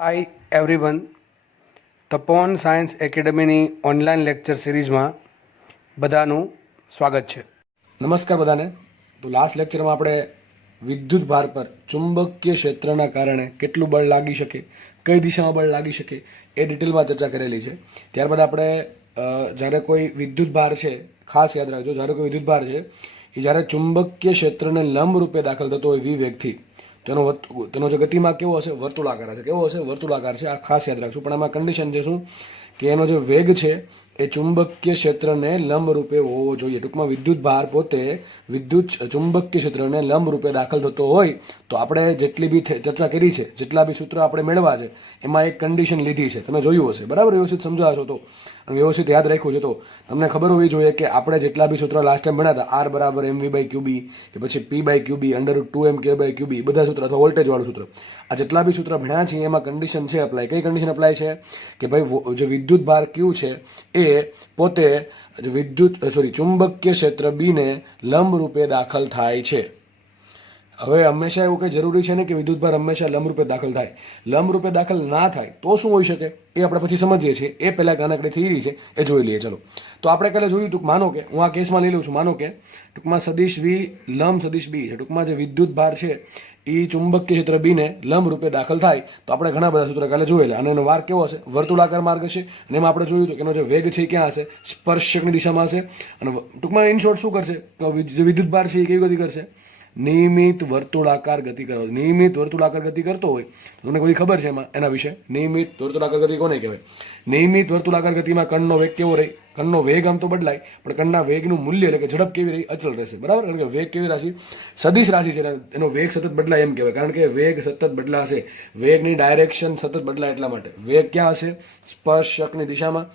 હાય everyone, Tapon science એકેડમીની online lecture સિરીઝમાં બધાનું સ્વાગત છે. નમસ્કાર બધાને. તો લાસ્ટ લેક્ચરમાં આપણે વિદ્યુત ભાર પર ચુંબકીય ક્ષેત્રના કારણે કેટલું બળ લાગી શકે, કઈ દિશામાં બળ લાગી શકે એ ડિટેલમાં ચર્ચા કરેલી છે. ત્યારબાદ આપણે જ્યારે કોઈ વિદ્યુત ભાર છે, ખાસ યાદ રાખજો, જ્યારે કોઈ વિદ્યુત ભાર છે એ જ્યારે ચુંબકીય ક્ષેત્રને લંબ રૂપે દાખલ થતો હોય વી વેગથી, તેનો જે ગતિમાં કેવો હશે, વર્તુળાકાર હશે. કેવો હશે? વર્તુળાકાર છે. આ ખાસ યાદ રાખશું. પણ આમાં કન્ડિશન છે શું કે એનો જે વેગ છે એ ચુંબકીય ક્ષેત્રને લંબ રૂપે હોવો જોઈએ. ટૂંકમાં વિદ્યુત ભાર પોતે ચુંબકીય ક્ષેત્રને લંબ રૂપે દાખલ થતો હોય તો આપણે જેટલી બી ચર્ચા કરી છે, જેટલા બી સૂત્રો આપણે મેળવ્યા છે, એમાં એક કન્ડિશન લીધી છે. તમે જોયું હશે, બરાબર? વ્યવસ્થિત સમજાવશો તો, વ્યવસ્થિત યાદ રાખ્યું છે તો તમને ખબર હોવી જોઈએ કે આપણે જેટલા બી સૂત્રો લાસ્ટ ટાઈમ ભણ્યા હતા, આર બરાબર એમવી બાય ક્યુબી, કે પછી પી બાય ક્યુબી, √2m² બાય ક્યુબી, બધા સૂત્ર અથવા વોલ્ટેજ વાળું સૂત્ર, આ જેટલા બી સૂત્ર ભણ્યા છે એમાં કન્ડિશન છે અપ્લાય. કઈ કન્ડિશન અપ્લાય છે કે ભાઈ જે વિદ્યુત ભાર ક્યુ છે એ પોતે ચુંબકીય ક્ષેત્ર બી ને લંબ રૂપે દાખલ થાય છે. હવે હંમેશા એવું કંઈ જરૂરી છે ને કે વિદ્યુત ભાર હંમેશા લંબ રૂપે દાખલ થાય. લંબ રૂપે દાખલ ના થાય તો શું હોઈ શકે એ આપણે પછી સમજીએ છીએ. એ પહેલા નાનકડી થિયરી છે એ જોઈ લઈએ. ચલો, તો આપણે કાલે જોયું હતું, માનો કે હું આ કેસમાં લઈ લઉં છું, માનો કે ટૂંકમાં સદિશ વી લંબ સદિશ બી છે. ટૂંકમાં જે વિદ્યુત ભાર છે એ ચુંબકીય ક્ષેત્ર બી ને લંબ રૂપે દાખલ થાય તો આપણે ઘણા બધા સૂત્ર કાલે જોયેલા. અને એનો વાર કેવો હશે? વર્તુળાકાર માર્ગ હશે. અને એમાં આપણે જોયું હતું કે એનો જે વેગ છે એ ક્યાં હશે? સ્પર્શકની દિશામાં હશે. અને ટૂંકમાં ઇન શોર્ટ શું કરશે? જે વિદ્યુત ભાર છે એ કેવી ગતિ કરશે? નિયમિત વર્તુળાકાર ગતિ કરો. નિયમિત વર્તુળાકાર ગતિ કરતો હોય તમને કોઈ ખબર છે એના વિશે? નિયમિત વર્તુળાકાર ગતિ કોને કહેવાય? નિયમિત વર્તુળાકાર ગતિમાં કણનો વેગ કેવો રહે? કણનો વેગ આમ તો બદલાય, પણ કણના વેગનું મૂલ્ય એટલે કે ઝડપ કેવી રહી? અચળ રહેશે. બરાબર? કારણ કે વેગ કેવી રાશિ? સદિશ રાશિ છે. એનો વેગ સતત બદલાય એમ કહેવાય. કારણ કે વેગ સતત બદલાશે, વેગની ડાયરેક્શન સતત બદલાય એટલા માટે. વેગ ક્યાં હશે? સ્પર્શકની દિશામાં.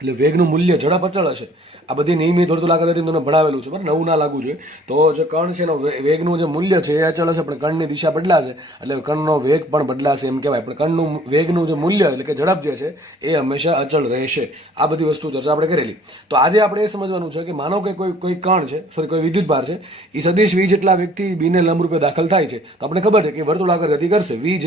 એટલે વેગનું મૂલ્ય ઝડપ અચળ હશે. આ બધી નિયમિત વર્તુળાકાર ગતિ તમને ભણાવેલું છે, બરાબર? નવું ના લાગવું જોઈએ. તો જે કણ છે એનો વેગનું જે મૂલ્ય છે એ અચળ હશે, પણ કણની દિશા બદલાશે એટલે કણનો વેગ પણ બદલાશે એમ કહેવાય. પણ કણનું વેગનું જે મૂલ્ય એટલે કે ઝડપ જે છે એ હંમેશા અચળ રહેશે. આ બધી વસ્તુ ચર્ચા આપણે કરેલી. તો આજે આપણે એ સમજવાનું છે કે માનો કે કોઈ કણ છે, કોઈ વિદ્યુત ભાર છે, એ સદિશ વી જેટલા વેગથી બીને લંબ રૂપે દાખલ થાય છે. તો આપણે ખબર છે કે વર્તુળાકાર ગતિ કરશે. વી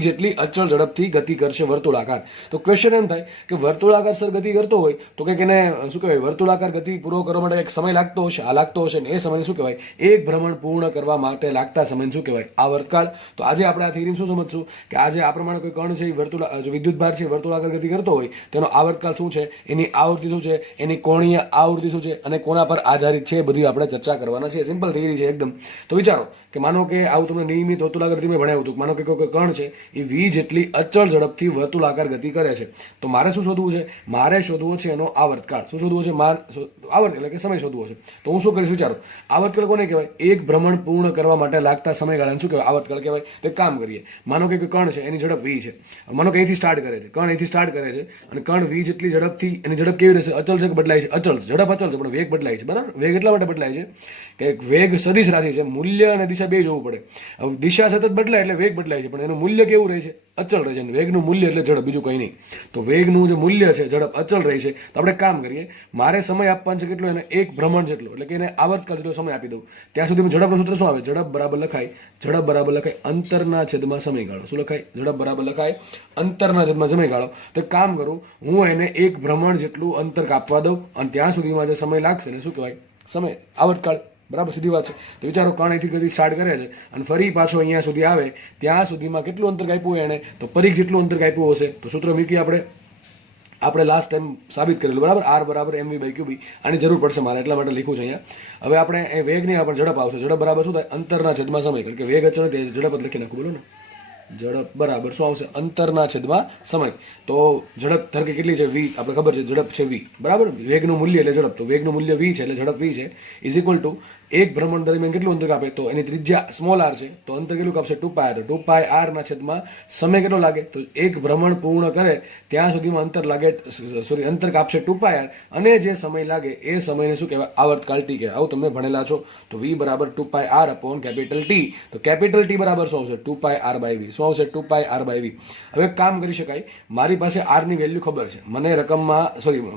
જેટલી અચળ ઝડપથી ગતિ કરશે વર્તુળાકાર. તો ક્વેશ્ચન એમ થાય કે વર્તુળાકાર સર ગતિ કરતો હોય તો કંઈક એને શું કહેવાય? વર્તુળાકાર ગતિ પૂરો કરવા માટે એક સમય લાગતો હશે. આ લાગતો હશે ને એ સમય શું કહેવાય? એક ભ્રમણ પૂર્ણ કરવા માટે લાગતા સમય શું કહેવાય? આવર્તકાળ. તો આજે આપણે આ થિયરી શું સમજશું કે આજે આ પ્રમાણે કોઈ કણ છે વિદ્યુત ભાર છે વર્તુળાકાર ગતિ કરતો હોય તેનો આવર્તકાળ શું છે, એની આવૃત્તિ શું છે, એની કોણીય આવૃત્તિ શું છે અને કોના પર આધારિત છે, બધી આપણે ચર્ચા કરવાના છે. સિમ્પલ થિયરી છે એકદમ. તો વિચારો કે માનો કે આવું તમને નિયમિત વર્તુળાકાર ગતિ મેં ભણાવ્યું હતું. માનો કે કોઈ કણ છે એ વી જેટલી અચળ ઝડપથી વર્તુળાકાર ગતિ કરે છે. તો મારે શું શોધવું છે? મારે શોધવો છે એનો આવર્તકાળ. શું શોધવું છે? આવર્ત એટલે કે સમય શોધવો છે. તો હું શું કરીશ? વિચારો, આવર્તકાળ કોને કહેવાય? એક ભ્રમણ પૂર્ણ કરવા માટે લાગતા સમયગાળાને શું કહેવાય? આવર્તકાળ કહેવાય. તો કામ કરીએ. માનો કે કોઈ કણ છે એની ઝડપ વી છે. માનો કે અહીંથી સ્ટાર્ટ કરે છે, કણ અહીંથી સ્ટાર્ટ કરે છે અને કણ વી જેટલી ઝડપથી, એની ઝડપ કેવી રહેશે? અચળ છે કે બદલાય છે? અચળ. ઝડપ અચળ છે પણ વેગ બદલાય છે. બરાબર? વેગ એટલા માટે બદલાય છે કે વેગ સદિશ રાશિ છે, મૂલ્ય અને દિશા બે જોવું પડે. હવે દિશા સતત બદલાય એટલે વેગ બદલાય છે, પણ એનું મૂલ્ય કેવું રહે છે? અચળ રહે છે. વેગનું મૂલ્ય એટલે ઝડપ, બીજું કંઈ નહીં. તો વેગનું જે મૂલ્ય છે, ઝડપ અચળ રહે છે. તો આપણે કામ કરીએ, મારે સમય આપવાનો છે કેટલો? એને એક ભ્રમણ જેટલો, એટલે કે એને આવર્તકાળ જેટલો સમય આપી દઉં. ત્યાં સુધી ઝડપનું સૂત્ર શું આવે? ઝડપ બરાબર લખાય અંતરના છેદમાં સમયગાળો. શું લખાય? ઝડપ બરાબર લખાય અંતરના છેદમાં સમયગાળો. તો કામ કરું, હું એને એક ભ્રમણ જેટલું અંતર કાપવા દઉં અને ત્યાં સુધીમાં જે સમય લાગશે એને શું કહેવાય? સમય, આવર્તકાળ. બરાબર? સીધી વાત છે. તો વિચારો, કણ અહીંથી ગતિ સ્ટાર્ટ કરે છે અને ફરી પાછો અહીંયા સુધી આવે, ત્યાં સુધીમાં કેટલું અંતર કાપ્યું હોય એને? તો પરીખ જેટલું અંતર કાપ્યું હશે. તો સૂત્ર મૂકી આપણે લાસ્ટ ટાઈમ સાબિત કરેલું. બરાબર? આર બરાબર એમવી બાય ક્યુબી. આની જરૂર પડશે મારે, એટલા માટે લખ્યું છે અહીંયા. હવે આપણે એ વેગ નહીં, આપણે ઝડપ આવશે. ઝડપ બરાબર શું થાય? અંતરના છેદમાં સમય. કારણ કે વેગ અચળ નથી, ઝડપ જ લખી નાખું. બોલો ને, ઝડપ બરાબર શું આવશે? અંતરના છેદમાં સમય. તો ઝડપ ધારો કે કેટલી છે? વી. આપણે ખબર છે ઝડપ છે વી. બરાબર? વેગનું મૂલ્ય એટલે ઝડપ. તો વેગનું મૂલ્ય વી છે એટલે ઝડપ વી છે. ઇઝ ઇક્વલ ટુ એક ભ્રમણ દરમિયાન કેટલું અંતર કાપે? તો એની ત્રિજ્યા સ્મોલ આર છે, તો અંતર કેટલું કાપશે? 2πr. તો 2πr ના છેદમાં સમય કેટલો લાગે? તો એક ભ્રમણ પૂર્ણ કરે ત્યાં સુધીમાં અંતર કાપશે 2πr, અને જે સમય લાગે એ સમયને શું કહેવાય? આવર્તકાળ ટી કહેવાય. આવું તમે ભણેલા છો. તો વી બરાબર 2πr અપોન કેપિટલ ટી. તો કેપિટલ ટી બરાબર શું આવશે? 2πr બાય વી. શું આવશે? 2πr બાય વી. હવે કામ કરી શકાય, મારી પાસે આર ની વેલ્યુ ખબર છે, મને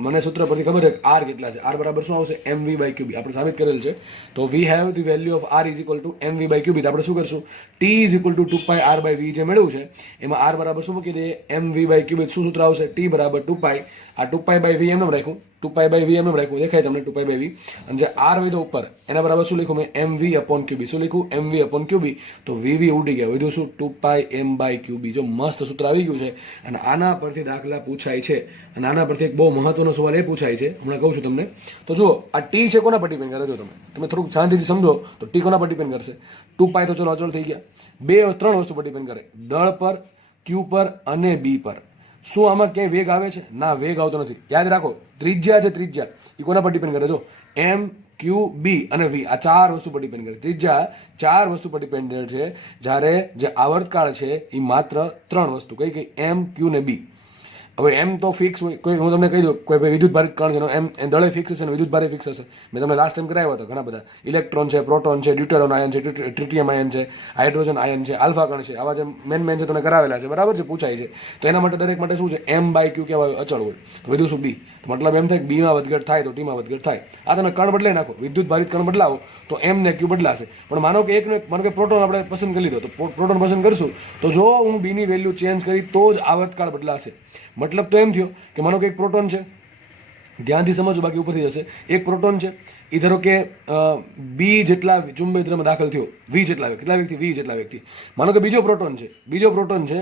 મને સૂત્ર પરથી ખબર છે આર કેટલા છે. આર બરાબર શું આવશે? M V by Q B. આપણે સાબિત કરેલ છે. તો તો we have the value of R is equal to M V by Q B. આપણે શું કરશું? T is equal to 2 pi R by V જે મેળવ્યું છે એમાં આર બરાબર શું મૂકી દઈએ? M V by Q B. શું સૂત્ર આવશે? ટી બરાબર 2 પાઈ. આ 2 પાઈ બાય વી એમને રાખ્યું, 2 પાઈ બાય વી એમને રાખ્યું, દેખાય તમને 2 પાઈ બાય વી. અને જે આર વધ્યો ઉપર એના બરાબર શું લખ્યું મેં? એમ વી અપોન ક્યુબી. શું લખ્યું? એમ વી અપોન ક્યુબી. તો વી વી ઉડી ગયા, વધ્યું શું? 2 પાઈ એમ બાય ક્યુબી. જો મસ્ત સૂત્ર આવી ગયું છે અને આના પરથી દાખલા પૂછાય છે અને આના પરથી એક બહુ મહત્વનો સવાલ એ પૂછાય છે, હમણાં કહું છું તમને. તો જુઓ આ ટી છે કોના પર ડિપેન્ડ કરે? જો તમે થોડુંક શાંતિથી સમજો તો ટી કોના પર ડિપેન્ડ કરશે? 2 પાઈ તો ચલો અચળ થઈ ગયા. 3 વસ્તુ પર ડિપેન્ડ કરે, દળ પર, ક્યુ પર અને બી પર. શું આમાં ક્યાંય વેગ આવે છે? ના, વેગ આવતો નથી. યાદ રાખો, ત્રિજ્યા છે, ત્રિજ્યા એ કોના પર ડિપેન્ડ કરે? જો એમ, ક્યુ, બી અને વી, આ 4 વસ્તુ પર ડિપેન્ડ કરે. ત્રિજ્યા 4 વસ્તુ પર ડિપેન્ડન્ટ છે, જ્યારે જે આવર્તકાળ છે એ માત્ર 3 વસ્તુ. કઈ? એમ, ક્યુ ને બી. હવે એમ તો ફિક્સ હોય, કોઈ હું તમને કહી દઉં, કોઈ વિદ્યુત ભારિત કણ છે એમ દળે ફિક્સ હશે અને વિદ્યુત ભારે ફિક્સ હશે. મેં તમને લાસ્ટ ટાઈમ કરાવ્યા હતા ઘણા બધા. ઇલેક્ટ્રોન છે, પ્રોટોન છે, ડ્યુટેરોન આયન છે, ટ્રિટિયમ આયન છે, હાઇડ્રોજન આયન છે, આલ્ફા કણ છે, આવા જે મેન છે તમને કરાવેલા છે, બરાબર છે, પૂછાય છે. તો એના માટે દરેક માટે શું છે? એમ બાય ક્યુ કેવા અચળ હોય, તો વધુ શું? બી. મતલબ એમ થાય કે બીમાં વધઘટ થાય તો ટીમાં વધઘટ થાય. આ તમે કણ બદલાઈ નાખો, વિદ્યુત ભારિત કણ બદલાવો તો એમ ને ક્યુ બદલાશે. પણ માનો કે એકનો એક, માનો કે પ્રોટોન આપણે પસંદ કરી લીધો, તો પ્રોટોન પસંદ કરશું તો જો હું બીની વેલ્યુ ચેન્જ કરી તો જ આવર્તકાળ બદલાશે. મતલબ તો એમ થયો કે માનો કે એક પ્રોટોન છે, ધ્યાનથી સમજો બાકી ઉપરથી જશે. એક પ્રોટોન છે એ ધારો કે બી જેટલા ચુંબકીય ક્ષેત્રમાં દાખલ થયો, વી જેટલા કેટલા વ્યક્તિ? વી જેટલા વ્યક્તિ. માનો કે બીજો પ્રોટોન છે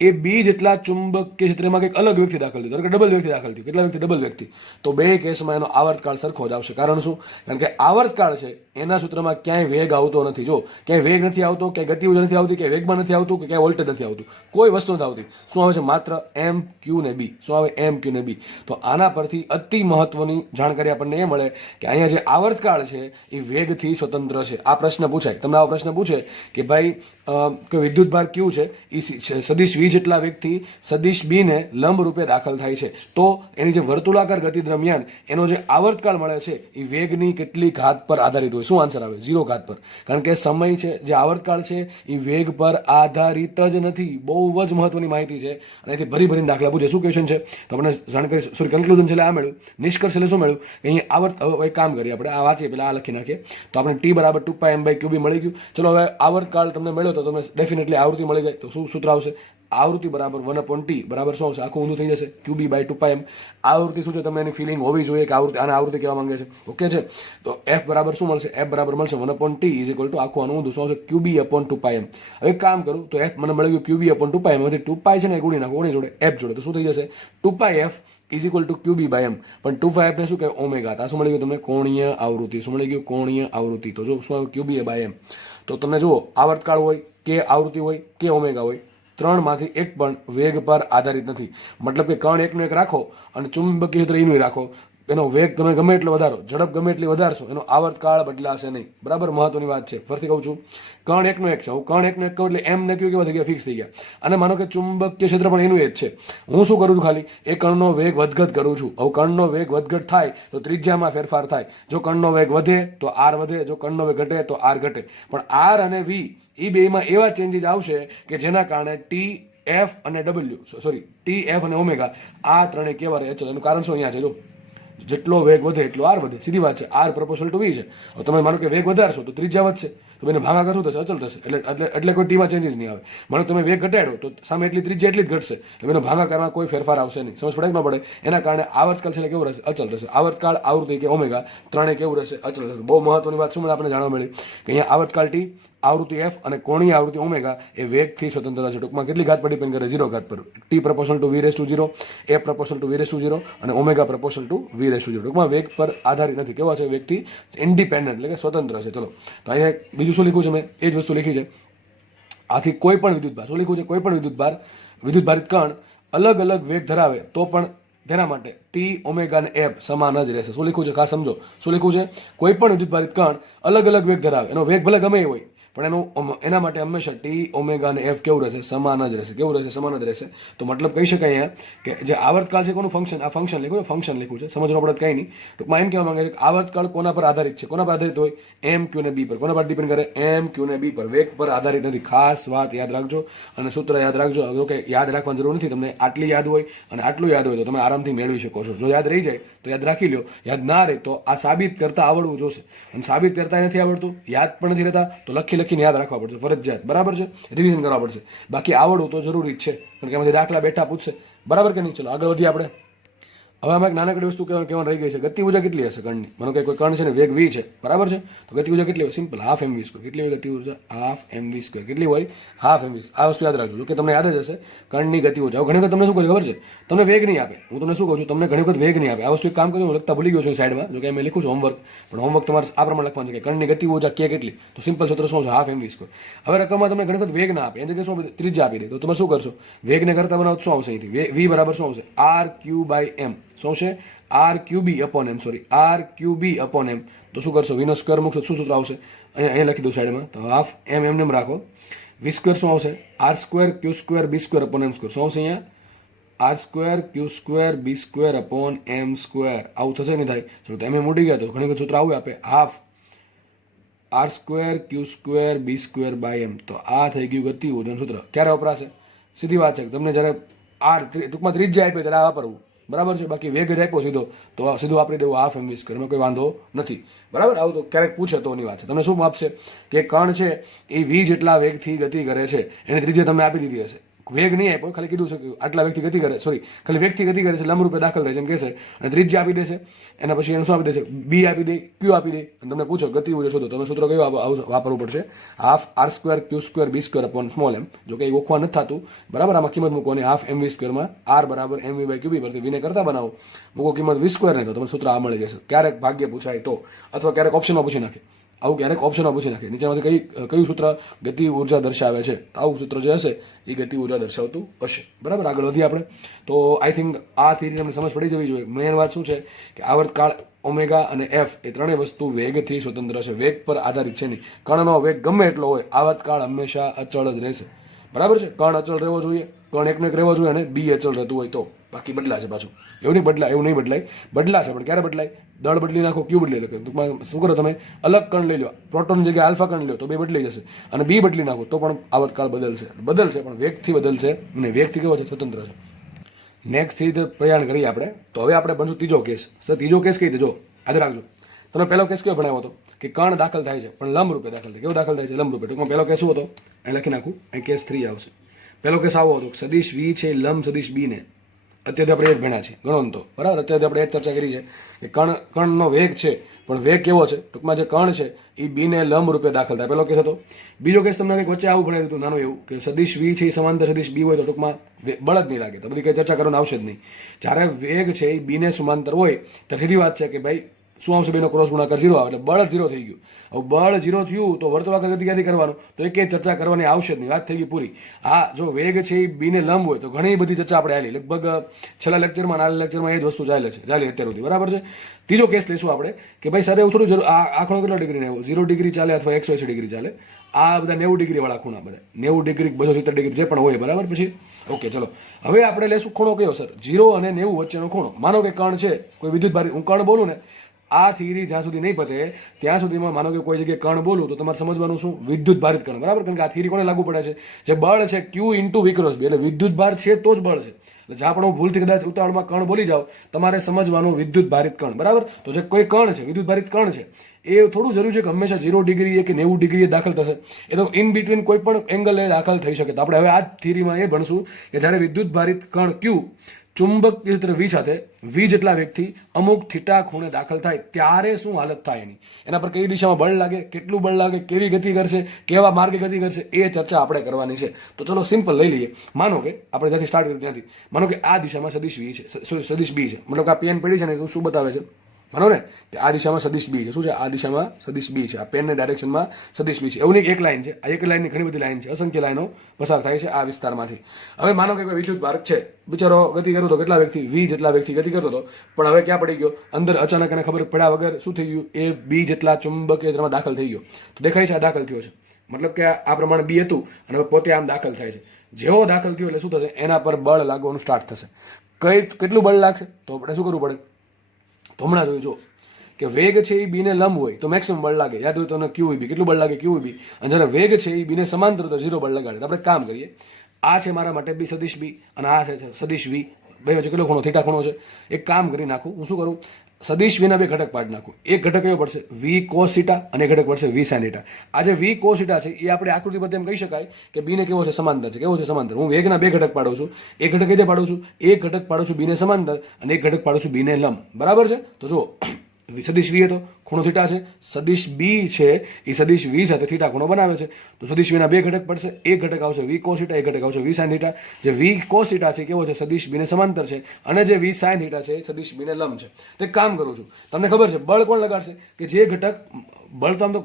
એ બી જેટલા ચુંબકીય ક્ષેત્રમાં કંઈક અલગ વ્યક્તિ દાખલ થયો, ધારો કે ડબલ વ્યક્તિ દાખલ થયો. કેટલા વ્યક્તિ? ડબલ વ્યક્તિ. તો બે કેસમાં એનો આવર્તકાળ સરખો જ આવશે. કારણ શું? કારણ કે આવર્તકાળ છે એના સૂત્રમાં ક્યાંય વેગ આવતો નથી. જો ક્યાંય વેગ નથી આવતો, ક્યાંય ગતિ નથી આવતી, ક્યાંય વેગમાં નથી આવતું, કે ક્યાંય વોલ્ટેજ નથી આવતું, કોઈ વસ્તુ નથી આવતી. શું આવે છે? માત્ર એમ, ક્યુ ને બી. શું આવે? એમ, ક્યુ ને બી. તો આના પરથી અતિ મહત્વની જાણકારી આપણને એ મળે કે અહીંયા જે આવર્તકાળ છે એ વેગથી સ્વતંત્ર છે. આ પ્રશ્ન પૂછાય તમને, આવો પ્રશ્ન પૂછે કે ભાઈ કે વિદ્યુતભાર ક્યુ છે એ સદિશ વી જેટલા વેગથી સદિશ બી ને લંબ રૂપે દાખલ થાય છે, તો એની જે વર્તુળાકાર ગતિ દરમિયાન એનો જે આવર્તકાળ મળે છે એ વેગની કેટલી ઘાત પર આધારિત હોય? શું આન્સર આવે? 0 ઘાત પર. કારણ કે સમય છે, જે આવર્તકાળ છે એ વેગ પર આધારિત જ નથી. બહુ જ મહત્વની માહિતી છે અને એથી ભરીને દાખલા પૂછે. શું ક્વેશ્ચન છે તો આપણે જાણકારી, સોરી, કન્ક્લુઝન છે આ મેળવ્યું, નિષ્કર્ષ એટલે શું મેળવ્યું કે અહીંયા હવે એક કામ કરીએ આપણે, આ વાંચીએ પેલા આ લખી નાખીએ. તો આપણે ટી બરાબર 2 પાઈ એમ બાય ક્યુબી મળી ગયું. ચલો હવે આવર્તકાળ તમને મળ્યો તો તમને ડેફિનેટલી આવૃત્તિ મળી જાય. તો શું સૂત્ર આવશે? આવૃત્તિ બરાબર 1 અપોન ટી બરાબર શું આવશે? આખું ઊંધું થઈ જશે, ક્યુબી બાય 2 પાઈ એમ. આવૃત્તિ શું છે? તમને એની ફિલિંગ હોવી જોઈએ કે આવૃત્તિ, આને આવૃત્તિ કહેવા માંગે છે. ઓકે છે. તો એફ બરાબર શું મળશે? એફ બરાબર મળશે 1 upon T is equal two આખું આનું ઊંધું શું આવશે? ક્યુબી અપોન 2 પાઈ એમ. હવે એક કામ કરું તો એફ મને મળી ગયું ક્યુબી અપોન 2 પાઈ એમ. એમાંથી 2 પાઈ છે ને ગુણી નાખો, કોની જોડે? એફ જોડે. તો શું થઈ જશે? 2 pi F is equal to Q B by M. પણ 2 પાઈ એફ ને શું કહેવાય? ઓમેગા. આ શું મળી ગયું તમને? કોણીય આવૃત્તિ. શું મળી ગયું? કોણીય આવૃત્તિ. તો જો શું આવ્યું? Q B by M. તો તમને જુઓ, આવર્તકાળ હોય કે આવૃત્તિ હોય કે ઓમેગા હોય, 3 માંથી એક પણ વેગ પર આધારિત નથી. મતલબ કે કણ એકનો એક રાખો અને ચુંબકીય ક્ષેત્ર એનું રાખો, એનો વેગ તમે ગમે એટલો વધારો, ઝડપ ગમે એટલી વધારશો, એનો આવર્તકાળ બદલાશે નહીં. બરાબર, મહત્વની વાત છે. ફરીથી કહું છું, કણ એકનો એક છે, હું કણ એકનો એક કહું એટલે એમ ને ક્યુ કેવા થઈ ગયા? ફિક્સ થઈ ગયા. અને માનો કે ચુંબકીય ક્ષેત્ર પણ એનું એ જ છે. હું શું કરું છું? ખાલી એ કણનો વેગ વધઘટ કરું છું. હવે કણનો વેગ વધઘટ થાય તો ત્રિજ્યામાં ફેરફાર થાય. જો કણનો વેગ વધે તો આર વધે, જો કણનો વેગ ઘટે તો આર ઘટે. પણ આર અને વી એ બેમાં એવા ચેન્જીસ આવશે કે જેના કારણે ટી, એફ અને ડબલ્યુ, સોરી, ટી, એફ અને ઓમેગા આ ત્રણે કેવા રહે છે? એનું કારણ શું અહીંયા છે? જો જેટલો વેગ વધે એટલો આર વધે. સીધી વાત છે. આર પ્રપોર્શનલ ટુ વી છે. હવે તમે માનો કે વેગ વધારશો તો ત્રિજ્યા વધશે, તો એને ભાગા કરશું થશે, અચલ થશે. એટલે કોઈ ટીમાં ચેન્જીસ નહીં આવે. માનો તમે વેગ ઘટાડો તો સામે એટલી ત્રિજ્યા એટલી જ ઘટશે, એટલે એનો ભાગાકારમાં કોઈ ફેરફાર આવશે નહીં. સમજ પડે કે ન પડે? એના કારણે આવર્તકાળ છે કેવું રહેશે? અચલ રહેશે. આવર્તકાળ, આવૃત્તિ કે ઓમેગા ત્રણે કેવું રહેશે? અચલ રહેશે. બહુ મહત્વની વાત શું આપણે જાણવા મળી કે અહીંયા આવર્તકાળ ટી, આવૃત્તિ એફ અને કોણીય આવૃત્તિ ઓમેગા એ વેગથી સ્વતંત્ર છે. ટૂંકમાં કેટલી ઘાત પર ડિપેન્ડ કરે? 0 ઘાત પર. T proportional to V raise to 0, F proportional to V raise to 0 અને omega proportional to V raise to 0. ટૂંકમાં વેગ પર આધારિત નથી. કેવા છે? વેગથી ઇન્ડિપેન્ડન્ટ, એટલે કે સ્વતંત્ર છે. ચલો, તો અહીંયા બીજું શું લખ્યું છે? મેં એ જ વસ્તુ લખી છે. આથી કોઈ પણ વિદ્યુતભાર, શું લખ્યું છે? કોઈ પણ વિદ્યુતભારિત કણ અલગ અલગ વેગ ધરાવે તો પણ તેના માટે ટી, ઓમેગા અને એફ સમાન જ રહેશે. શું લખ્યું છે? ખાસ સમજો. શું લખ્યું છે? કોઈ પણ વિદ્યુતભારિત કણ અલગ અલગ વેગ ધરાવે, એનો વેગ ભલે ગમે એ હોય, પણ એના માટે હંમેશા ટી, ઓમેગા અને એફ કેવું રહેશે? સમાન જ રહેશે. કેવું રહેશે? સમાન જ રહેશે. તો મતલબ કહી શકાય અહીંયા કે જે આવર્તકાળ છે કોનું ફંક્શન, આ ફંક્શન લખ્યું, ફંક્શન લખ્યું છે, સમજવું પડે કંઈ નહીં. ટૂંકમાં એમ કહેવા માંગે છે કે આવર્તકાળ કોના પર આધારિત છે? કોના પર આધારિત હોય? એમ, ક્યુ ને બી પર. કોના પર ડિપેન્ડ કરે? એમ, ક્યુ ને બી પર. વેગ પર આધારિત નથી. ખાસ વાત યાદ રાખજો અને સૂત્ર યાદ રાખજો. જો કે યાદ રાખવાની જરૂર નથી, તમને આટલી યાદ હોય અને આટલું યાદ હોય તો તમે આરામથી મેળવી શકો છો. જો યાદ રહી જાય તો યાદ રાખી લો. યાદ ના રહે તો આ સાબિત કરતા આવડવું જોશે, અને સાબિત કરતા નથી આવડતું, યાદ પણ નથી રહેતા, તો લખીને યાદ રાખવા પડશે ફરજિયાત. બરાબર છે, રિવિઝન કરવા પડશે. બાકી આવડવું તો જરૂરી જ છે, કારણ કે એમાંથી દાખલા બેઠા પૂછશે. બરાબર કે નહીં? ચલો આગળ વધીએ આપણે. હવે આમાં એક નાનકડી વસ્તુ કહેવાનું રહી ગઈ છે. ગતિ ઉર્જા કેટલી હશે કણની? માનો કે કોઈ કણ છે ને વેગ v છે, બરાબર છે, તો ગતિ ઉર્જા કેટલી હોય? Simple, half mv square. કેટલી હોય ગતિ ઉર્જા? Half mv square. કેટલી હોય? Half mv. આ વસ્તુ યાદ રાખજો, કે તમને યાદ જ હશે કણની ગતિ ઉર્જા. ઘણી વખત તમને શું કરે ખબર છે? તમને વેગ નહીં આપે. હું તમને શું કહું છું, તમને ઘણી વખત વેગ નહીં આપે. આ વસ્તુ એક કામ કર્યું, હું લખતા ભૂલી ગયો છું સાઈડમાં, જો કે મેં લખ્યું છે હોમવર્ક, પણ હોમવર્ક તમારે આ પ્રમાણે લખવાનું છે કે કણની ગતિ ઉર્જા કે કેટલી? તો સિમ્પલ સૂત્ર શું છે? Half mv square. હવે રકમમાં તમને ઘણી વખત વેગ ના આપે, એની જગ્યાએ શું ત્રિજ્યા આપી દે, તો તમે શું કરશો? વેગને કરતા બનાવો શું આવશે? અહીંથી v બરાબર શું આવશે? r/m. શું છે? r/m, sorry, r/m. તો શું કરશો? v નો સ્ક્વેર મૂકશો, શું સૂત્ર આવશે? અહીંયા લખી દો સાઈડમાં. તો હાફ m એમ રાખો. v સ્ક્વેર શું આવશે? r²q² b²/m². શું આવશે અહીંયા? r²q²b²/m². આવું થશે નહીં થાય? ચલો તો એમ ઉડી ગયા. તો ઘણી વખત સૂત્ર આવું આપે, હાફ r²q²b²/m. તો આ થઈ ગયું ગતિ ઉર્જાનું સૂત્ર. ક્યારે વપરાશે? સીધી વાત છે, તમને જ્યારે ટૂંકમાં ત્રિજ્યા આપે ત્યારે આ વાપરવું. બરાબર છે. બાકી વેગ જ આપ્યો સીધો, તો સીધું વાપરી દેવું હાફ mv સ્ક્વેર, એમાં કોઈ વાંધો નથી. બરાબર. આવું તો ક્યારેક પૂછે તોની વાત છે. તમને શું આપશે કે કણ છે એ v જેટલા વેગથી ગતિ કરે છે, એની ત્રિજ્યા તમને આપી દીધી હશે. વેગ નહીં આપ્યો, ખાલી કીધું છે કે આટલા વેગથી ગતિ કરે, સોરી, ખાલી વેગથી ગતિ કરે છે, લંબ રૂપે દાખલ થાય છે એમ કહેશે, અને ત્રિજ્યા આપી દેશે. એના પછી એને શું આપી દેશે? બી આપી દે, ક્યુ આપી દે, અને તમને પૂછો ગતિ ઉર્જા શોધો, તમે સૂત્ર કયું વાપરવું પડશે? Half r²q²b²/m. જો કે એ ઓળખવા નથી થતું, બરાબર. આમાં કિંમત મૂકો, અને હાફ mv સ્ક્વેરમાં r બરાબર mv/qb પરથી v ને કરતા બનાવો, મૂકો કિંમત v સ્ક્વેર ને, તો તમને સૂત્ર આ મળી જશે. ક્યારેક ભાગ્ય પૂછાય તો, અથવા ક્યારેક ઓપ્શનમાં પૂછી નાખે. આવું ક્યારેક ઓપ્શનમાં પૂછી નાખે, નીચેમાંથી કયું સૂત્ર ગતિ ઉર્જા દર્શાવે છે, તો આવું સૂત્ર જે હશે એ ગતિ ઉર્જા દર્શાવતું હશે. બરાબર. આગળ વધીએ આપણે. તો આઈ થિંક આ થિયરી તમને સમજ પડી જવી જોઈએ. મેન વાત શું છે કે આવર્તકાળ ઓમેગા અને f એ ત્રણેય વસ્તુ વેગથી સ્વતંત્ર છે, વેગ પર આધારિત છે નહીં. કણનો વેગ ગમે એટલો હોય, આવર્તકાળ હંમેશા અચળ જ રહેશે. બરાબર છે. કણ અચળ રહેવો જોઈએ, કણ એકનો એક રહેવો જોઈએ, અને બી અચળ રહેતું હોય તો. બાકી બદલાશે પાછું, એવું નહીં બદલાય, બદલાશે. પણ ક્યારે બદલાય? દળ બદલી નાખો, ક્યુ બદલી નાખો. ટૂંકમાં શું કરો તમે? અલગ કણ લઈ લો, પ્રોટોન જગ્યાએ આલ્ફા કણ લો, તો બે બદલાઈ જશે, અને બી બદલી નાખો તો પણ આવર્તકાળ બદલશે, પણ વેગથી બદલશે, અને વેગથી કેવો છે? સ્વતંત્ર છે. નેક્સ્ટ રીતે પ્રયાણ કરીએ આપણે. તો હવે આપણે બનશું ત્રીજો કેસ. સર ત્રીજો કેસ કઈ રીતે? જો યાદ રાખજો, તમે પહેલો કેસ કયો ભણાવ્યો હતો કે કણ દાખલ થાય છે પણ લંબ રૂપે દાખલ થાય. કેવો દાખલ થાય છે? લંબ રૂપે. ટૂંકમાં પહેલો કેસ શું હતો? અહીં લખી નાખું, અહીં કેસ 3 આવશે. પહેલો કેસ આવો હતો, સદિશ v છે લંબ સદિશ b ને, અત્યારે આપણે એ જ ભણ્યા છે, ગણો તો બરાબર. અત્યારે આપણે એ જ ચર્ચા કરી છે કે કણનો વેગ છે, પણ વેગ કેવો છે? ટૂંકમાં જે કણ છે એ બી ને લંબ રૂપે દાખલ થાય. પહેલો કેસ હતો. બીજો કેસ તમને કંઈક વચ્ચે આવું ભણાવ્યું હતું નાનું એવું, કે સદિશ v છે એ સમાંતર સદિશ b હોય તો ટૂંકમાં બળ જ નહીં લાગે, તો બધી કઈ ચર્ચા કરવાનું આવશે જ નહીં. જ્યારે વેગ છે એ બી ને સમાંતર હોય તો સીધી વાત છે કે ભાઈ શું આવશે? બેનો ક્રોસ ગુણાકાર 0 આવે, એટલે બળ 0 થઈ ગયું. હવે બળ 0 થયું તો વર્તુળાકાર ગતિ ક્યાંથી કરવાનું? તો એક ચર્ચા કરવાની આવશે જ નહીં, વાત થઈ ગઈ પૂરી. આ જો વેગ છે એ બી ને લંબ હોય તો ઘણી બધી ચર્ચા આપણે આવેલી, લગભગ છેલ્લા લેક્ચરમાં, નાના લેક્ચરમાં એ જ વસ્તુ ચાલે છે અત્યાર સુધી. બરાબર છે. ત્રીજો કેસ લઈશું આપણે કે ભાઈ સર એવું થોડું જરૂર, આ આંકડો કેટલો ડિગ્રી આવ્યો? 0 ડિગ્રી ચાલે અથવા 180 ડિગ્રી ચાલે. આ બધા 90 ડિગ્રી વાળા ખૂણા, બધા 90 ડિગ્રી 270 ડિગ્રી જે પણ હોય. બરાબર. પછી ઓકે, ચલો હવે આપણે લેશું ખૂણો કયો સર? 0 અને 90 વચ્ચેનો ખૂણો. માનો કે કણ છે, કોઈ વિદ્યુત ભારી, હું કણ બોલું ને, આ થિયરી જ્યાં સુધી નહીં પતે ત્યાં સુધીમાં માનો કે કોઈ જગ્યાએ કણ બોલું તો તમારે સમજવાનું શું? વિદ્યુત ભારિત કણ. બરાબર. કારણ કે આ થિયરી કોને લાગુ પડે છે? જે બળ છે q into v cross b, એટલે વિદ્યુત ભાર છે તો જ બળ છે. એટલે જ્યાં પણ હું ભૂલથી કદાચ ઉતાવળમાં કણ બોલી જાઉં, તમારે સમજવાનું વિદ્યુત ભારિત કણ. બરાબર. તો જે કોઈ કણ છે, વિદ્યુત ભારિત કણ છે, એ થોડું જરૂરી છે કે હંમેશા 0 ડિગ્રી કે 90 ડિગ્રી દાખલ થશે. એ તો ઇન બિટવીન કોઈ પણ એંગલ દાખલ થઈ શકે. તો આપણે હવે આ થિયરીમાં એ ભણશું કે જ્યારે વિદ્યુત ભારિત કણ q ચુંબકીય ક્ષેત્ર v સાથે v જેટલા વેગથી અમુક થીટા ખૂણે દાખલ થાય ત્યારે શું હાલત થાય એની, એના પર કઈ દિશામાં બળ લાગે, કેટલું બળ લાગે, કેવી ગતિ કરશે, કેવા માર્ગે ગતિ કરશે, એ ચર્ચા આપણે કરવાની છે. તો ચલો સિમ્પલ લઈ લઈએ. માનો કે આપણે જ્યાંથી સ્ટાર્ટ કર્યું ત્યાંથી, માનો કે આ દિશામાં સદિશ v છે, સદિશ b છે, મતલબ કે આ પેન પડી છે ને, તો શું બતાવે છે? માનો ને કે આ દિશામાં સદિશ b છે. શું છે? આ દિશામાં સદિશ b છે. આ પેનની ડાયરેક્શનમાં સદિશ b છે. એવું નહીં એક લાઈન છે, આ એક લાઈનની ઘણી બધી લાઈન છે, અસંખ્ય લાઈનો પસાર થાય છે આ વિસ્તારમાંથી. હવે માનો કે કોઈ વિદ્યુત ભાર છે, બિચારો ગતિ કરતો હતો, કેટલા વેગથી? v જેટલા વેગથી ગતિ કરતો હતો, પણ હવે ક્યાં પડી ગયો? અંદર અચાનક એને ખબર પડ્યા વગર શું થઈ ગયું? એ b જેટલા ચુંબકીય ક્ષેત્રમાં દાખલ થઈ ગયો. તો દેખાય છે આ દાખલ થયો છે, મતલબ કે આ પ્રમાણે b હતું અને હવે પોતે આમ દાખલ થાય છે. જેવો દાખલ થયો એટલે શું થશે? એના પર બળ લાગવાનું સ્ટાર્ટ થશે. કેટલું બળ લાગશે? તો આપણે શું કરવું પડે? તો હમણાં જોયું કે વેગ છે એ બી ને લંબ હોય તો મેક્સિમમ બળ લાગે. યાદ હોય તો ક્યુ બી કેટલું બળ લાગે? ક્યુ બી. અને જ્યારે વેગ છે એ બી ને સમાંતર તો 0 બળ લગાડે. આપણે કામ કરીએ, આ છે મારા માટે બી સદિશ બી, અને આ છે સદિશ વી. બે વચ્ચે કેટલો ખૂણો થીટા ખૂણો છે. એક કામ કરી નાખું, હું શું કરું, સદિશ વીના બે ઘટક પાડી નાખું. એક ઘટક કયો પડશે વી કોસ થીટા અને એક ઘટક પડશે વી સાઇન થીટા. આ જે વી કોસ થીટા છે એ આપણે આકૃતિ પર તેમ કહી શકાય કે બીને કેવો છે સમાંતર છે. કેવો છે સમાંતર. હું વેગના બે ઘટક પાડું છું. એક ઘટક કઈ રીતે પાડું છું, એક ઘટક પાડું છું બીને સમાંતર અને એક ઘટક પાડું છું બીને લંબ. બરાબર છે. તો જો સદિશ વી હતો, ખૂણો થીટા છે, સદિશ બી છે એ સદિશ વી સાથે થીટા ખૂણો બનાવે છે. તો સદિશ વીના બે ઘટક પડશે. એક ઘટક આવશે વી કોસ થીટા, એક ઘટક આવશે વી સાઇન થીટા. જે વી કોસ થીટા છે કેવો છે સદિશ બીને સમાંતર છે અને જે વી સાઇન થીટા છે એ સદિશ બીને લંબ છે. તો એક કામ કરું છું, તમને ખબર છે બળ કોણ લગાડશે કે જે ઘટક બળ તો આમ તો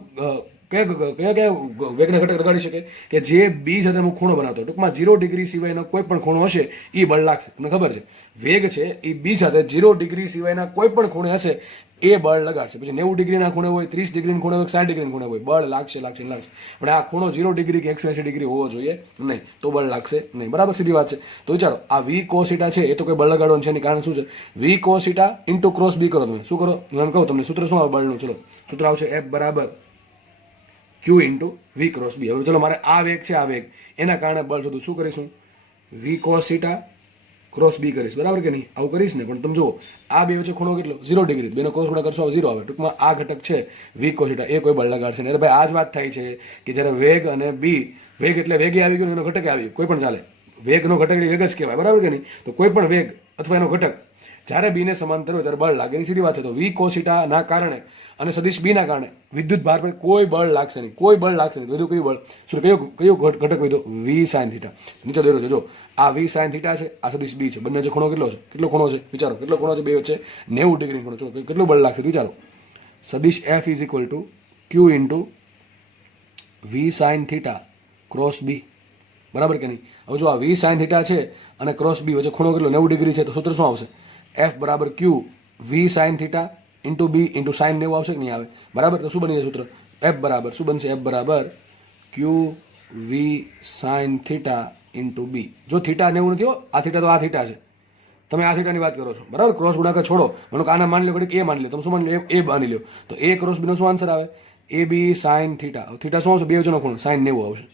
કયા કયા વેગના ઘટક લગાડી શકે કે જે બી સાથે હું ખૂણો બનાવતો, ટૂંકમાં 0 ડિગ્રી સિવાયનો કોઈ પણ ખૂણો હશે એ બળ લાગશે. તમને ખબર છે વેગ છે એ બી સાથે 0 ડિગ્રી સિવાયના કોઈ પણ ખૂણે હશે એ બળ લગાડશે. પછી 90 ડિગ્રીના ખૂણે હોય, 30 ડિગ્રીના ખૂણે હોય, 60 ડિગ્રીના ખૂણે હોય, બળ લાગશે લાગશે લાગશે. પણ આ ખૂણો 0 ડિગ્રી કે 180 ડિગ્રી હોવો જોઈએ નહીં, તો બળ લાગશે નહીં. બરાબર, સીધી વાત છે. તો વિચારો આ વી કોસ થીટા છે એ તો કોઈ બળ લગાડવાનું છે એની કારણ શું છે, V cos theta into cross B કરો. તમે શું કરો, હું એમ કહું તમને સૂત્ર શું આવે બળનું, ચલો સૂત્ર આવશે F બરાબર Q into V cross B. હવે ચલો મારે આ વેગ છે, આ વેગ એના કારણે બળ શોધું. શું કરીશું, વી કોસ થીટા ક્રોસ બી કરીશ. બરાબર કે નહીં, આવું કરીશ ને. પણ તમે જુઓ આ બે વચ્ચે ખૂણો કેટલો 0 ડિગ્રી, બેનો ક્રોસ ગુણા કરશો 0 આવે. ટૂંકમાં આ ઘટક છે વી કોસ થીટા એ કોઈ બળ લગાડશે ને. એટલે ભાઈ આ જ વાત થાય છે કે જ્યારે વેગ અને બી, વેગ એટલે વેગે આવી ગયો એનો ઘટકે આવી ગયો, કોઈ પણ ચાલે, વેગનો ઘટક એટલે વેગ જ કહેવાય. બરાબર કે નહીં. તો કોઈ પણ વેગ અથવા એનો ઘટક જ્યારે બીને સમાંતર હોય ત્યારે બળ લાગે એની સીધી વાત છે. તો વી કોસ થીટા ના કારણે અને સદિશ બી ના કારણે વિદ્યુત ભાર પર કોઈ બળ લાગશે નહીં, કોઈ બળ લાગશે નહીં. વધુ કયું બળ, શું કયો ઘટક વધ્યો, વી સાઇન થીટા. નીચે દોર્યો છે જો આ વી સાઇન થીટા છે, આ સદિશ બી છે, બંને જે ખૂણો કેટલો છે, કેટલો ખૂણો છે વિચારો, કેટલો ખૂણો છે બે વચ્ચે 90 ડિગ્રી ખૂણો. ચલો કેટલું બળ લાગશે વિચારો. સદિશ F is equal to Q into V sine theta cross B. બરાબર કે નહીં. હવે જો આ વી સાઇન થીટા છે અને ક્રોસ બી વચ્ચે ખૂણો કેટલો 90 ડિગ્રી છે, તો સૂત્ર શું આવશે, F બરાબર Q V sine theta into B into sine 90 આવશે કે નહીં આવે. બરાબર. તો શું બની જાય સૂત્ર, F બરાબર શું બનશે, F બરાબર Q V sine theta into બી. જો થીટા 90 નથી હો, આ થીટા તો આ થીટા છે, તમે આ થીટાની વાત કરો છો. બરાબર, ક્રોસ ગુણાકાર છોડો, મને આના માની લો ઘડીક એ માની લો, તમે શું માની લો, એ માની લો. તો એ ક્રોસ બીનો શું આન્સર આવે, એ બી સાઇન થીટા. થીટા શું આવશે, બે વચ્ચેનો ખૂણો સાઇન 90 આવશે.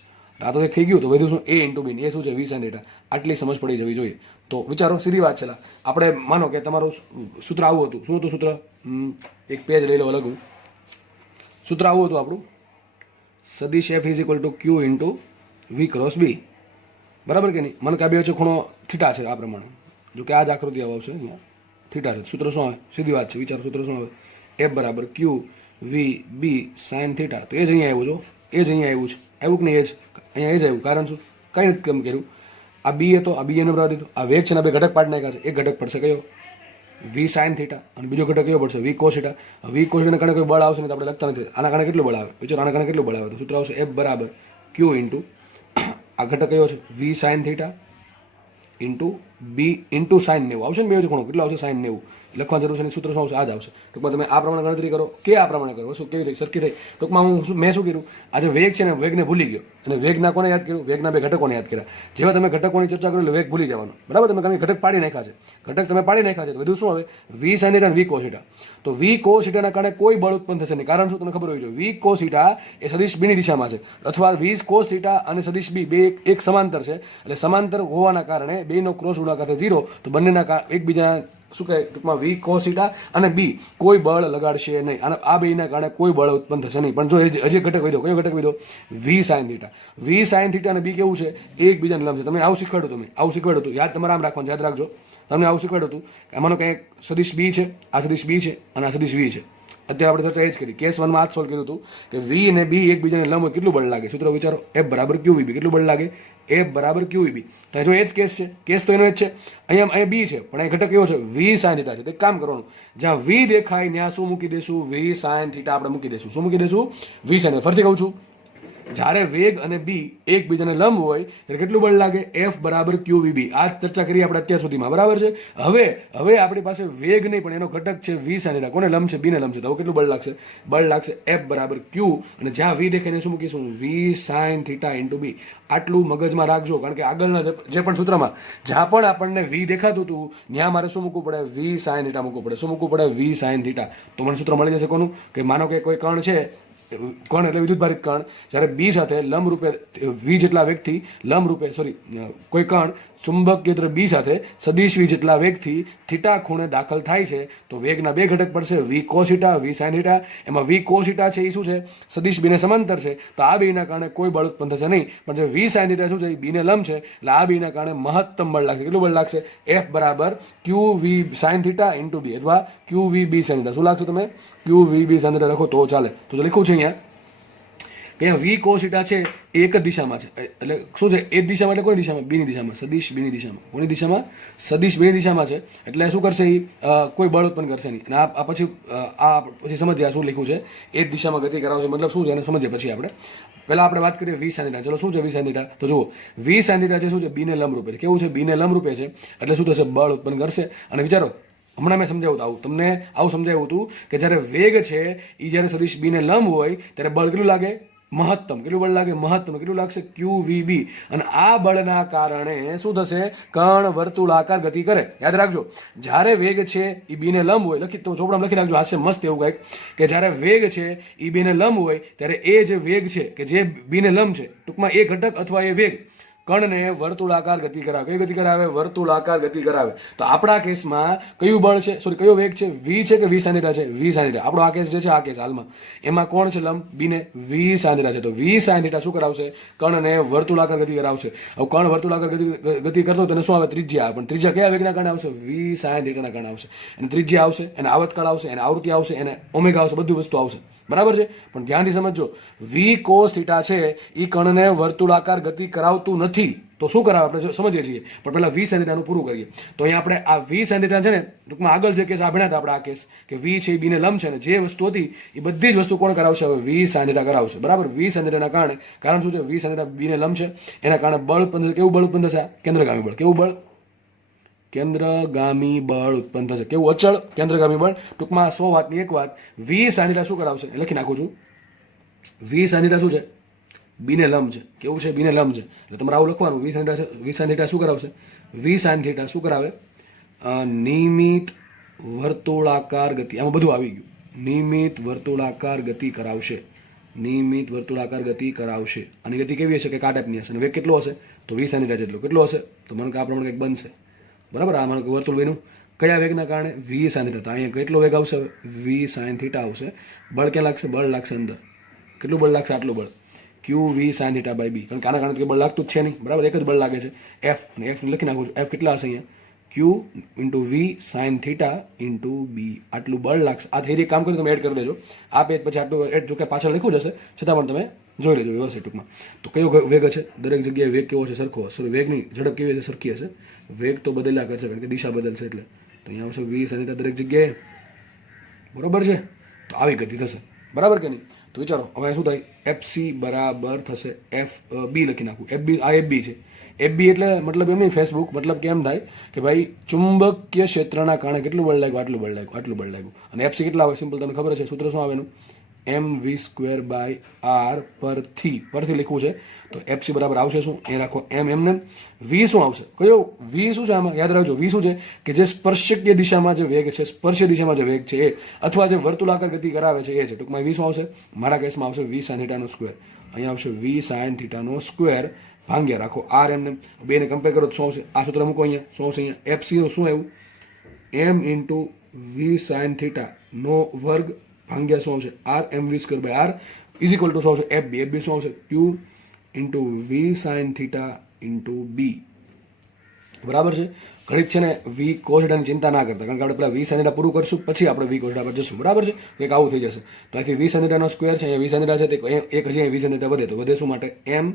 આ તો થઈ ગયું. તો વધ્યું શું, એ ઇન્ટુ બી, એ શું છે વી સાઇન થીટા. આટલી સમજ પડી જવી જોઈએ. તો વિચારો સીધી વાત છે. આપણે માનો કે તમારું સૂત્ર આવું હતું, શું હતું સૂત્ર, એક પેજ લઈ લો અલગ. સૂત્ર આવું હતું આપણું, સદિશ F is equal to Q into V cross B. બરાબર કે નહીં. મને કે બે વચ્ચે ખૂણો થીટા છે આ પ્રમાણે, જો કે આ જ આકૃતિ આવશે અહીંયા થીટા છે. સૂત્ર શું આવે, સીધી વાત છે. વિચારો સૂત્ર શું આવે, F બરાબર ક્યુ વી બી સાઇન થીટા. તો એ જ અહીંયા આવ્યું, જો એ જ અહીંયા આવ્યું છે, આવ્યું કે નહીં, એ જ અહીંયા એ જ આવ્યું. કારણ શું, કંઈ નથી કેમ કર્યું, આ બી હતો, આ બી એને બરાબર દીધું. આ વેગ છે ને બે ઘટક પાડી નાખ્યા છે. એક ઘટક પડશે કયો, વી સાઇન થીટા, અને બીજો ઘટક કયો પડશે, વી કોસ થીટા. વી કોસ થીટાના કારણે કોઈ બળ આવશે નહીં, તો આપણે લખતા નથી. આના કારણે કેટલું બળ આવે વિચારો, આના કારણે કેટલું બળ આવે. તો સૂત્ર આવશે F બરાબર ક્યુ ઇન્ટુ આ ઘટક કયો છે V sine theta into B into sine 90 આવશે ને. બે વચ્ચે ખૂણો કેટલો આવશે, સાઇન 90 લખવા જરૂર છે. અને સૂત્ર શું આવશે, આ જ આવશે. ટૂંકમાં તમે આ પ્રમાણે ગણતરી કરો કે આ પ્રમાણે કરો, શું કેવી થઈ સરખી થઈ. ટૂંકમાં મેં શું કર્યું, આજે વેગ છે ને વેગને ભૂલી ગયો, અને વેગના કોને યાદ કર્યું, વેગના બે ઘટકોને યાદ કર્યા. જેવા તમે ઘટકોની ચર્ચા કરો એટલે વેગ ભૂલી જવાનો. બરાબર, તમે કઈ ઘટક પાડી નાખ્યા છે, ઘટક તમે પાડી નાખ્યા છે, તો બધું શું આવે, વી સાઇન થીટા અને વી કોસ થીટા. તો વી કોસ થીટાના કારણે કોઈ બળ ઉત્પન્ન થશે નહીં. કારણ શું તમને ખબર હોવી જોઈએ, વી કોસ થીટા એ સદિશ બીની દિશામાં છે, અથવા વી કોસ થીટા અને સદિશ બી બે એક સમાંતર છે. એટલે સમાંતર હોવાના કારણે બેનો ક્રોસ ગુણાકાર થાય 0. તો બંનેના એકબીજા શું કહે, ટૂંકમાં વી કોસ થીટા અને બી કોઈ બળ લગાડશે નહીં, અને આ બેના કારણે કોઈ બળ ઉત્પન્ન થશે નહીં. પણ જો હજી ઘટક વધ્યો, કયો ઘટક વધ્યો, વી સાઇન થીટા. વી સાઇન થીટા અને બી કેવું છે, એકબીજાને લંબ છે. તમે આવું શીખવાડ્યું, તમે આવું શીખવાડ્યું હતું, યાદ તમારે આમ રાખવાનું, યાદ રાખજો. તમને આવું શીખવાડ્યું હતું કે આમાંનો કંઈક સદિશ બી છે, આ સદિશ બી છે અને આ સદિશ વી છે. અત્યારે આપણે ચર્ચા એ જ કરી, કેસ 1 માં આ જ સોલ્વ કર્યું હતું કે વી અને બી એકબીજાને લંબ હોય કેટલું બળ લાગે. સૂત્ર વિચારો, F બરાબર ક્યુ વી બી. કેટલું બળ લાગે, F બરાબર ક્યુ વી બી. તો જો એ જ કેસ છે, કેસ તો એનો જ છે. અહીંયા બી છે, પણ અહીં ઘટક એવો છે વી સાઇન થીટા છે. તો એક કામ કરવાનું, જ્યાં વી દેખાય ત્યાં શું મૂકી દેશું, વી સાઇન થીટા આપણે મૂકી દેશું. શું મૂકી દેશું, વી સાઇન. ફરીથી કહું છું, જ્યારે વેગ અને બી એકબીજાને લંબ હોય ત્યારે કેટલું બળ લાગે, F બરાબર ક્યુ વી બી. આ ચર્ચા કરી આપણે અત્યાર સુધીમાં. બરાબર છે. હવે આપણી પાસે વેગ નહીં પણ એનો ઘટક છે વી સાઇન થીટા. કોને લંબ છે, બીને લંબ છે. તો હવે કેટલું બળ લાગશે, બળ લાગશે F બરાબર ક્યુ, અને જ્યાં વી દેખાય શું મૂકીશું, વી સાઇન થીટા ઇન્ટુ બી. આટલું મગજમાં રાખજો, કારણ કે આગળના જે પણ સૂત્રમાં જ્યાં પણ આપણને વી દેખાતું હતું ત્યાં મારે શું મૂકવું પડે, વી સાઇન થીટા મૂકવું પડે. શું મૂકવું પડે, વી સાઇન થીટા. તો મને સૂત્ર મળી જશે કોનું, કે માનો કે કોઈ કણ છે કણ એટલે વિદ્યુતભારિત કણ જ્યારે બી સાથે લંબ રૂપે વી જેટલા વેગથી કોઈ કણ ચુંબક ક્ષેત્ર બી સાથે સદિશ વી જેટલા વેગથી થીટા ખૂણે દાખલ થાય છે તો વેગના બે ઘટક પડશે વી કોસ થીટા વી સાઇન થીટા. એમાં વી કોસ થીટા છે એ શું છે, સદિશ બીને સમાંતર છે તો આ બેના કારણે કોઈ બળ ઉત્પન્ન થશે નહીં, પણ જે વી સાઇન થીટા શું છે એ બીને લંબ છે એટલે આ બીના કારણે મહત્તમ બળ લાગશે. કેટલું બળ લાગશે? એફ બરાબર Q V sine theta into બી અથવા ક્યુ વી બી સાઇન થીટા. શું લાગશે તમે? ક્યુ વી બી સાઇન થીટા લખો તો ચાલે. તો લખ્યું છે અહીંયા કે વી કોસ થીટા છે એક જ દિશામાં છે એટલે શું છે, એ દિશામાં એટલે કોઈ દિશામાં, બીની દિશામાં, સદિશ બીની દિશામાં. કોની દિશામાં? સદિશ બીની દિશામાં છે એટલે શું કરશે એ કોઈ બળ ઉત્પન્ન કરશે નહીં. અને આ પછી સમજીએ શું લખ્યું છે, એ જ દિશામાં ગતિ કરાવશે મતલબ શું છે એને સમજીએ પછી આપણે. પહેલા આપણે વાત કરીએ વી સાઇન થીટા. ચલો શું છે વી સાઇન થીટા? તો જુઓ વી સાઇન થીટા છે શું છે, બીને લંબ રૂપે છે. કેવું છે? બીને લંબ રૂપે છે એટલે શું થશે, બળ ઉત્પન્ન કરશે. અને વિચારો હમણાં મેં સમજાવ્યું આવું, તમને આવું સમજાવ્યું હતું કે જ્યારે વેગ છે એ જ્યારે સદિશ બીને લંબ હોય ત્યારે બળ કેટલું લાગે? મહત્તમ. કેટલું બળ લાગે? મહત્તમ. કેટલું લાગશે? ક્યુ વી બી. અને આ બળના કારણે શું થશે, કણ વર્તુળાકાર ગતિ કરે. યાદ રાખજો જ્યારે વેગ છે એ બીને લંબ હોય, ચોપડામાં લખી રાખજો હાસ્ય મસ્ત એવું કંઈક કે જ્યારે વેગ છે એ બીને લંબ હોય ત્યારે એ જે વેગ છે કે જે બીને લંબ છે ટૂંકમાં એ ઘટક અથવા એ વેગ કણને વર્તુળાકાર ગતિ કરાવે. કઈ ગતિ કરાવે? વર્તુળાકાર ગતિ કરાવે. તો આપણા કેસમાં કયું બળ છે, કયો વેગ છે? વી છે કે વી સાઇન થીટા છે? V sine theta. આપણો આ કેસ જે છે આ કેસ હાલમાં એમાં કોણ છે લંબ? બીને વી સાઇન થીટા છે. તો વી સાઇન થીટા શું કરાવશે? કણને વર્તુળાકાર ગતિ કરાવશે. હવે કણ વર્તુળાકાર ગતિ કરતો તેને શું આવે? ત્રિજ્યા આવે. પણ ત્રિજ્યા કયા વેગના કારણે આવશે? વી સાઇન થીટાના કારણે આવશે. એને ત્રિજ્યા આવશે, એને આવર્તકાળ આવશે, એને આવૃત્તિ આવશે, એને ઓમેગા આવશે, બધી વસ્તુ આવશે. બરાબર છે? પણ ધ્યાનથી સમજો, વી કોસ થીટા છે એ કણને વર્તુળાકાર ગતિ કરાવતું નથી તો શું કરાવે આપણે સમજીએ છીએ. પણ પહેલા વી સાઇન થીટાનું પૂરું કરીએ. તો અહીંયા આપણે આ વી સાઇન થીટા છે ને ટૂંકમાં આગળ જે કેસ આ ભણ્યા હતા આપણે આ કેસ કે વી છે એ બીને લંબ છે ને જે વસ્તુ હતી એ બધી જ વસ્તુ કોણ કરાવશે? હવે વી સાઇન થીટા કરાવશે. બરાબર? વી સાઇન થીટાના કારણે કારણ શું છે? વી સાઇન થીટા બીને લંબ છે એના કારણે બળ ઉત્પન્ન થશે. કેવું બળ ઉત્પન્ન થશે? કેન્દ્રગામી બળ. કેવું બળ? કેન્દ્રગામી બળ ઉત્પન્ન થશે. કેવું? અચળ કેન્દ્રગામી બળ. ટૂંકમાં 100 વાતની એક વાત, વી સાઇન થીટા શું કરાવશે? લખી નાખું છું. વી સાઇન થીટા શું છે? બીને લંબ છે. કેવું છે? બીને લંબ છે. એટલે તમારે આવું લખવાનું, વી સાઇન થીટા શું કરાવશે? વી સાઇન થીટા શું કરાવે? નિયમિત વર્તુળાકાર ગતિ. આમાં બધું આવી ગયું. નિયમિત વર્તુળાકાર ગતિ કરાવશે. નિયમિત વર્તુળાકાર ગતિ કરાવશે. અને ગતિ કેવી હશે? કે આ ટાઈપની હશે. અને વેગ કેટલો હશે? તો વી સાઇન થીટા જેટલો. કેટલો હશે? તો મને કે આ પ્રમાણે કંઈક બનશે. બરાબર? આ મને વર્તુળ વેનું કયા વેગના કારણે? વી સાઇન થીટા. તો અહીંયા કેટલો વેગ આવશે? વી સાઇન થીટા આવશે. બળ ક્યાં લાગશે? બળ લાગશે અંદર. કેટલું બળ લાગશે? આટલું બળ. ક્યુ વી સાઇન થીટા બાય બી. કારણ કે આના કારણે બળ લાગતું જ છે નહીં. બરાબર? એક જ બળ લાગે છે એફ. અને એફ લખી નાખું છું. એફ કેટલા હશે અહીંયા? Q into V sine theta into B. આટલું બળ લાગશે. આ થિયરી કામ કરી તમે એડ કરી દેજો. આ પેજ પછી આટલું એડ જો કે પાછળ લખ્યું જશે છતાં પણ તમે જોઈ લેજો વ્યવસ્થિત ટૂંકમાં. તો કયો વેગ છે? દરેક જગ્યાએ વેગ કેવો છે? સરખો હશે. વેગની ઝડપ કેવી હશે? સરખી હશે. વેગ તો બદલ્યા કરશે કારણ કે દિશા બદલશે એટલે. તો અહીંયા આવશે વી સાઇન થીટા દરેક જગ્યાએ. બરોબર છે? તો આવી ગતિ થશે. બરાબર કે નહીં? તો વિચારો હવે શું થાય? એફસી બરાબર થશે એફ બી. લખી નાખું એફ બી. આ એફ બી છે. એફ બી એટલે મતલબ એમ નહીં ફેસબુક, મતલબ કેમ થાય કે ભાઈ ચુંબકીય ક્ષેત્રના કારણે કેટલું બળ લાગ્યું? આટલું બળ લાગ્યું. આટલું બળ લાગ્યું. અને એફસી કેટલા આવે? સિમ્પલ તમને ખબર છે સૂત્ર શું આવેનું? એમ વી સ્ક્વેર બાય આર પરથી લખવું છે. તો એફસી બરાબર આવશે શું? એ રાખો એમ એમને. વી શું આવશે? કયો વી શું છે આમાં? યાદ રાખજો વી શું છે કે જે સ્પર્શકીય દિશામાં જે વેગ છે, સ્પર્શીય દિશામાં જે વેગ છે એ અથવા જે વર્તુળાકાર ગતિ કરાવે છે એ છે. ટૂંકમાં વી શું આવશે? મારા કેસમાં આવશે વી સાઇન થીટાનો સ્ક્વેર. અહીંયા આવશે વી સાઇન થીટાનો સ્ક્વેર ભાગ્યા રાખો આર એમને. બેને કમ્પેર કરો તો શું આવશે? આ સૂત્ર મૂકો અહીંયા. શું આવશે અહીંયા? એફસી નું શું આવ્યું? M into V sine theta નો વર્ગ ભાગ્યા શું આવશે? R M V square by R is equal to શું આવશે? F B. એફ બી શું આવશે? Q into V sine theta into B. બરાબર છે? ઘડીક છે ને વી કોસ થીટાની ચિંતા ના કરતા કારણ કે આપણે પેલા વી સાઇન થીટા પૂરું કરશું પછી આપણે વી કોસ થીટા પર જશું. બરાબર છે? કંઈક આવું થઈ જશે. તો અહીંથી વી સાઇન થીટાનો સ્ક્વેર છે, અહીંયા વી સાઇન થીટા છે તે એક હજી વી સાઇન થીટા વધે. તો વધે શું માટે? એમ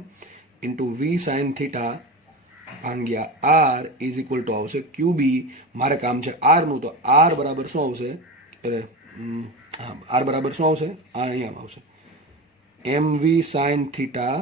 ઇન્ટુ વી સાઇન થીટા ભાગ્યા આર ઇઝ ઇક્વલ ટુ આવશે ક્યુ બી. મારે કામ છે આરનું. તો આર બરાબર શું આવશે? એટલે હા, આર બરાબર શું આવશે? આ અહીંયા આવશે એમ વી સાઇન થીટા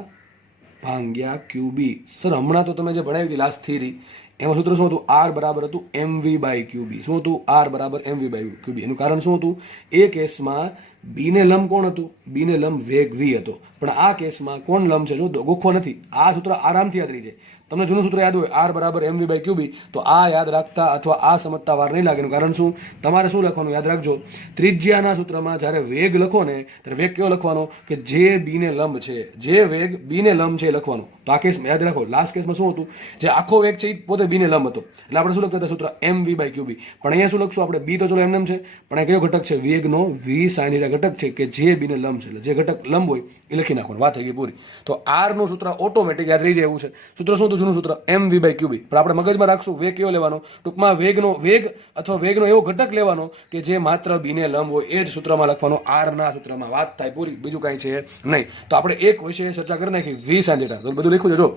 ભાગ્યા ક્યુ બી. સર હમણાં તો તમે જે ભણાવી હતી લાસ્ટ થિયરી એમાં સૂત્ર શું હતું? આર બરાબર હતું એમ વી બાય ક્યુ બી. શું હતું? આર બરાબર એમ વી બાય ક્યુ બી. એનું કારણ શું હતું? એ કેસમાં બીને લંબ કોણ હતું? બીને લંબ વેગ વી હતો. પણ આ કેસમાં કોણ લંબ છે? જો ગોખવો નથી. આ સૂત્ર આરામથી યાદ રહી જાય. તમને જૂનું સૂત્ર યાદ હોય આર બરાબર એમ વી બાય ક્યુબી, તો આ યાદ રાખતા અથવા આ સમજતા વાર નહીં લાગે. કારણ શું, તમારે શું લખવાનું યાદ રાખજો, ત્રિજ્યાના સૂત્રમાં જ્યારે વેગ લખો ને ત્યારે વેગ કેવો લખવાનો કે જે બી ને લંબ છે, જે વેગ બી ને લંબ છે એ લખવાનું. તો આ કેસમાં યાદ રાખો, લાસ્ટ કેસમાં શું હતું, જે આખો વેગ છે એ પોતે બી ને લંબ હતો, એટલે આપણે શું લખતા હતા સૂત્ર એમ વી બાય ક્યુબી. પણ અહીંયા શું લખશું આપણે, બી તો ચલો એમ છે, પણ આ કયો ઘટક છે, વેગનો વી સાઇન થીટા ઘટક છે કે જે બી ને લંબ છે, એટલે જે ઘટક લંબ હોય એ લખી નાખવાનું, વાત થઈ ગઈ પૂરી. તો આર નું સૂત્ર ઓટોમેટિક યાદ રહી જાય એવું છે. સૂત્ર શું હતું જૂનું સૂત્ર, એમ વી બાય ક્યુબી. પણ આપણે મગજમાં રાખશું વેગ કેવો લેવાનો, ટૂંકમાં વેગ અથવા વેગનો એવો ઘટક લેવાનો કે જે માત્ર બી ને લંબ હોય, એ જ સૂત્રમાં લખવાનો, આર ના સૂત્રમાં, વાત થાય પૂરી, બીજું કાંઈ છે નહીં. તો આપણે એક વિષય ચર્ચા કરી નાખી, વી સાઇન થીટા. તો બધું લખ્યું છે જો,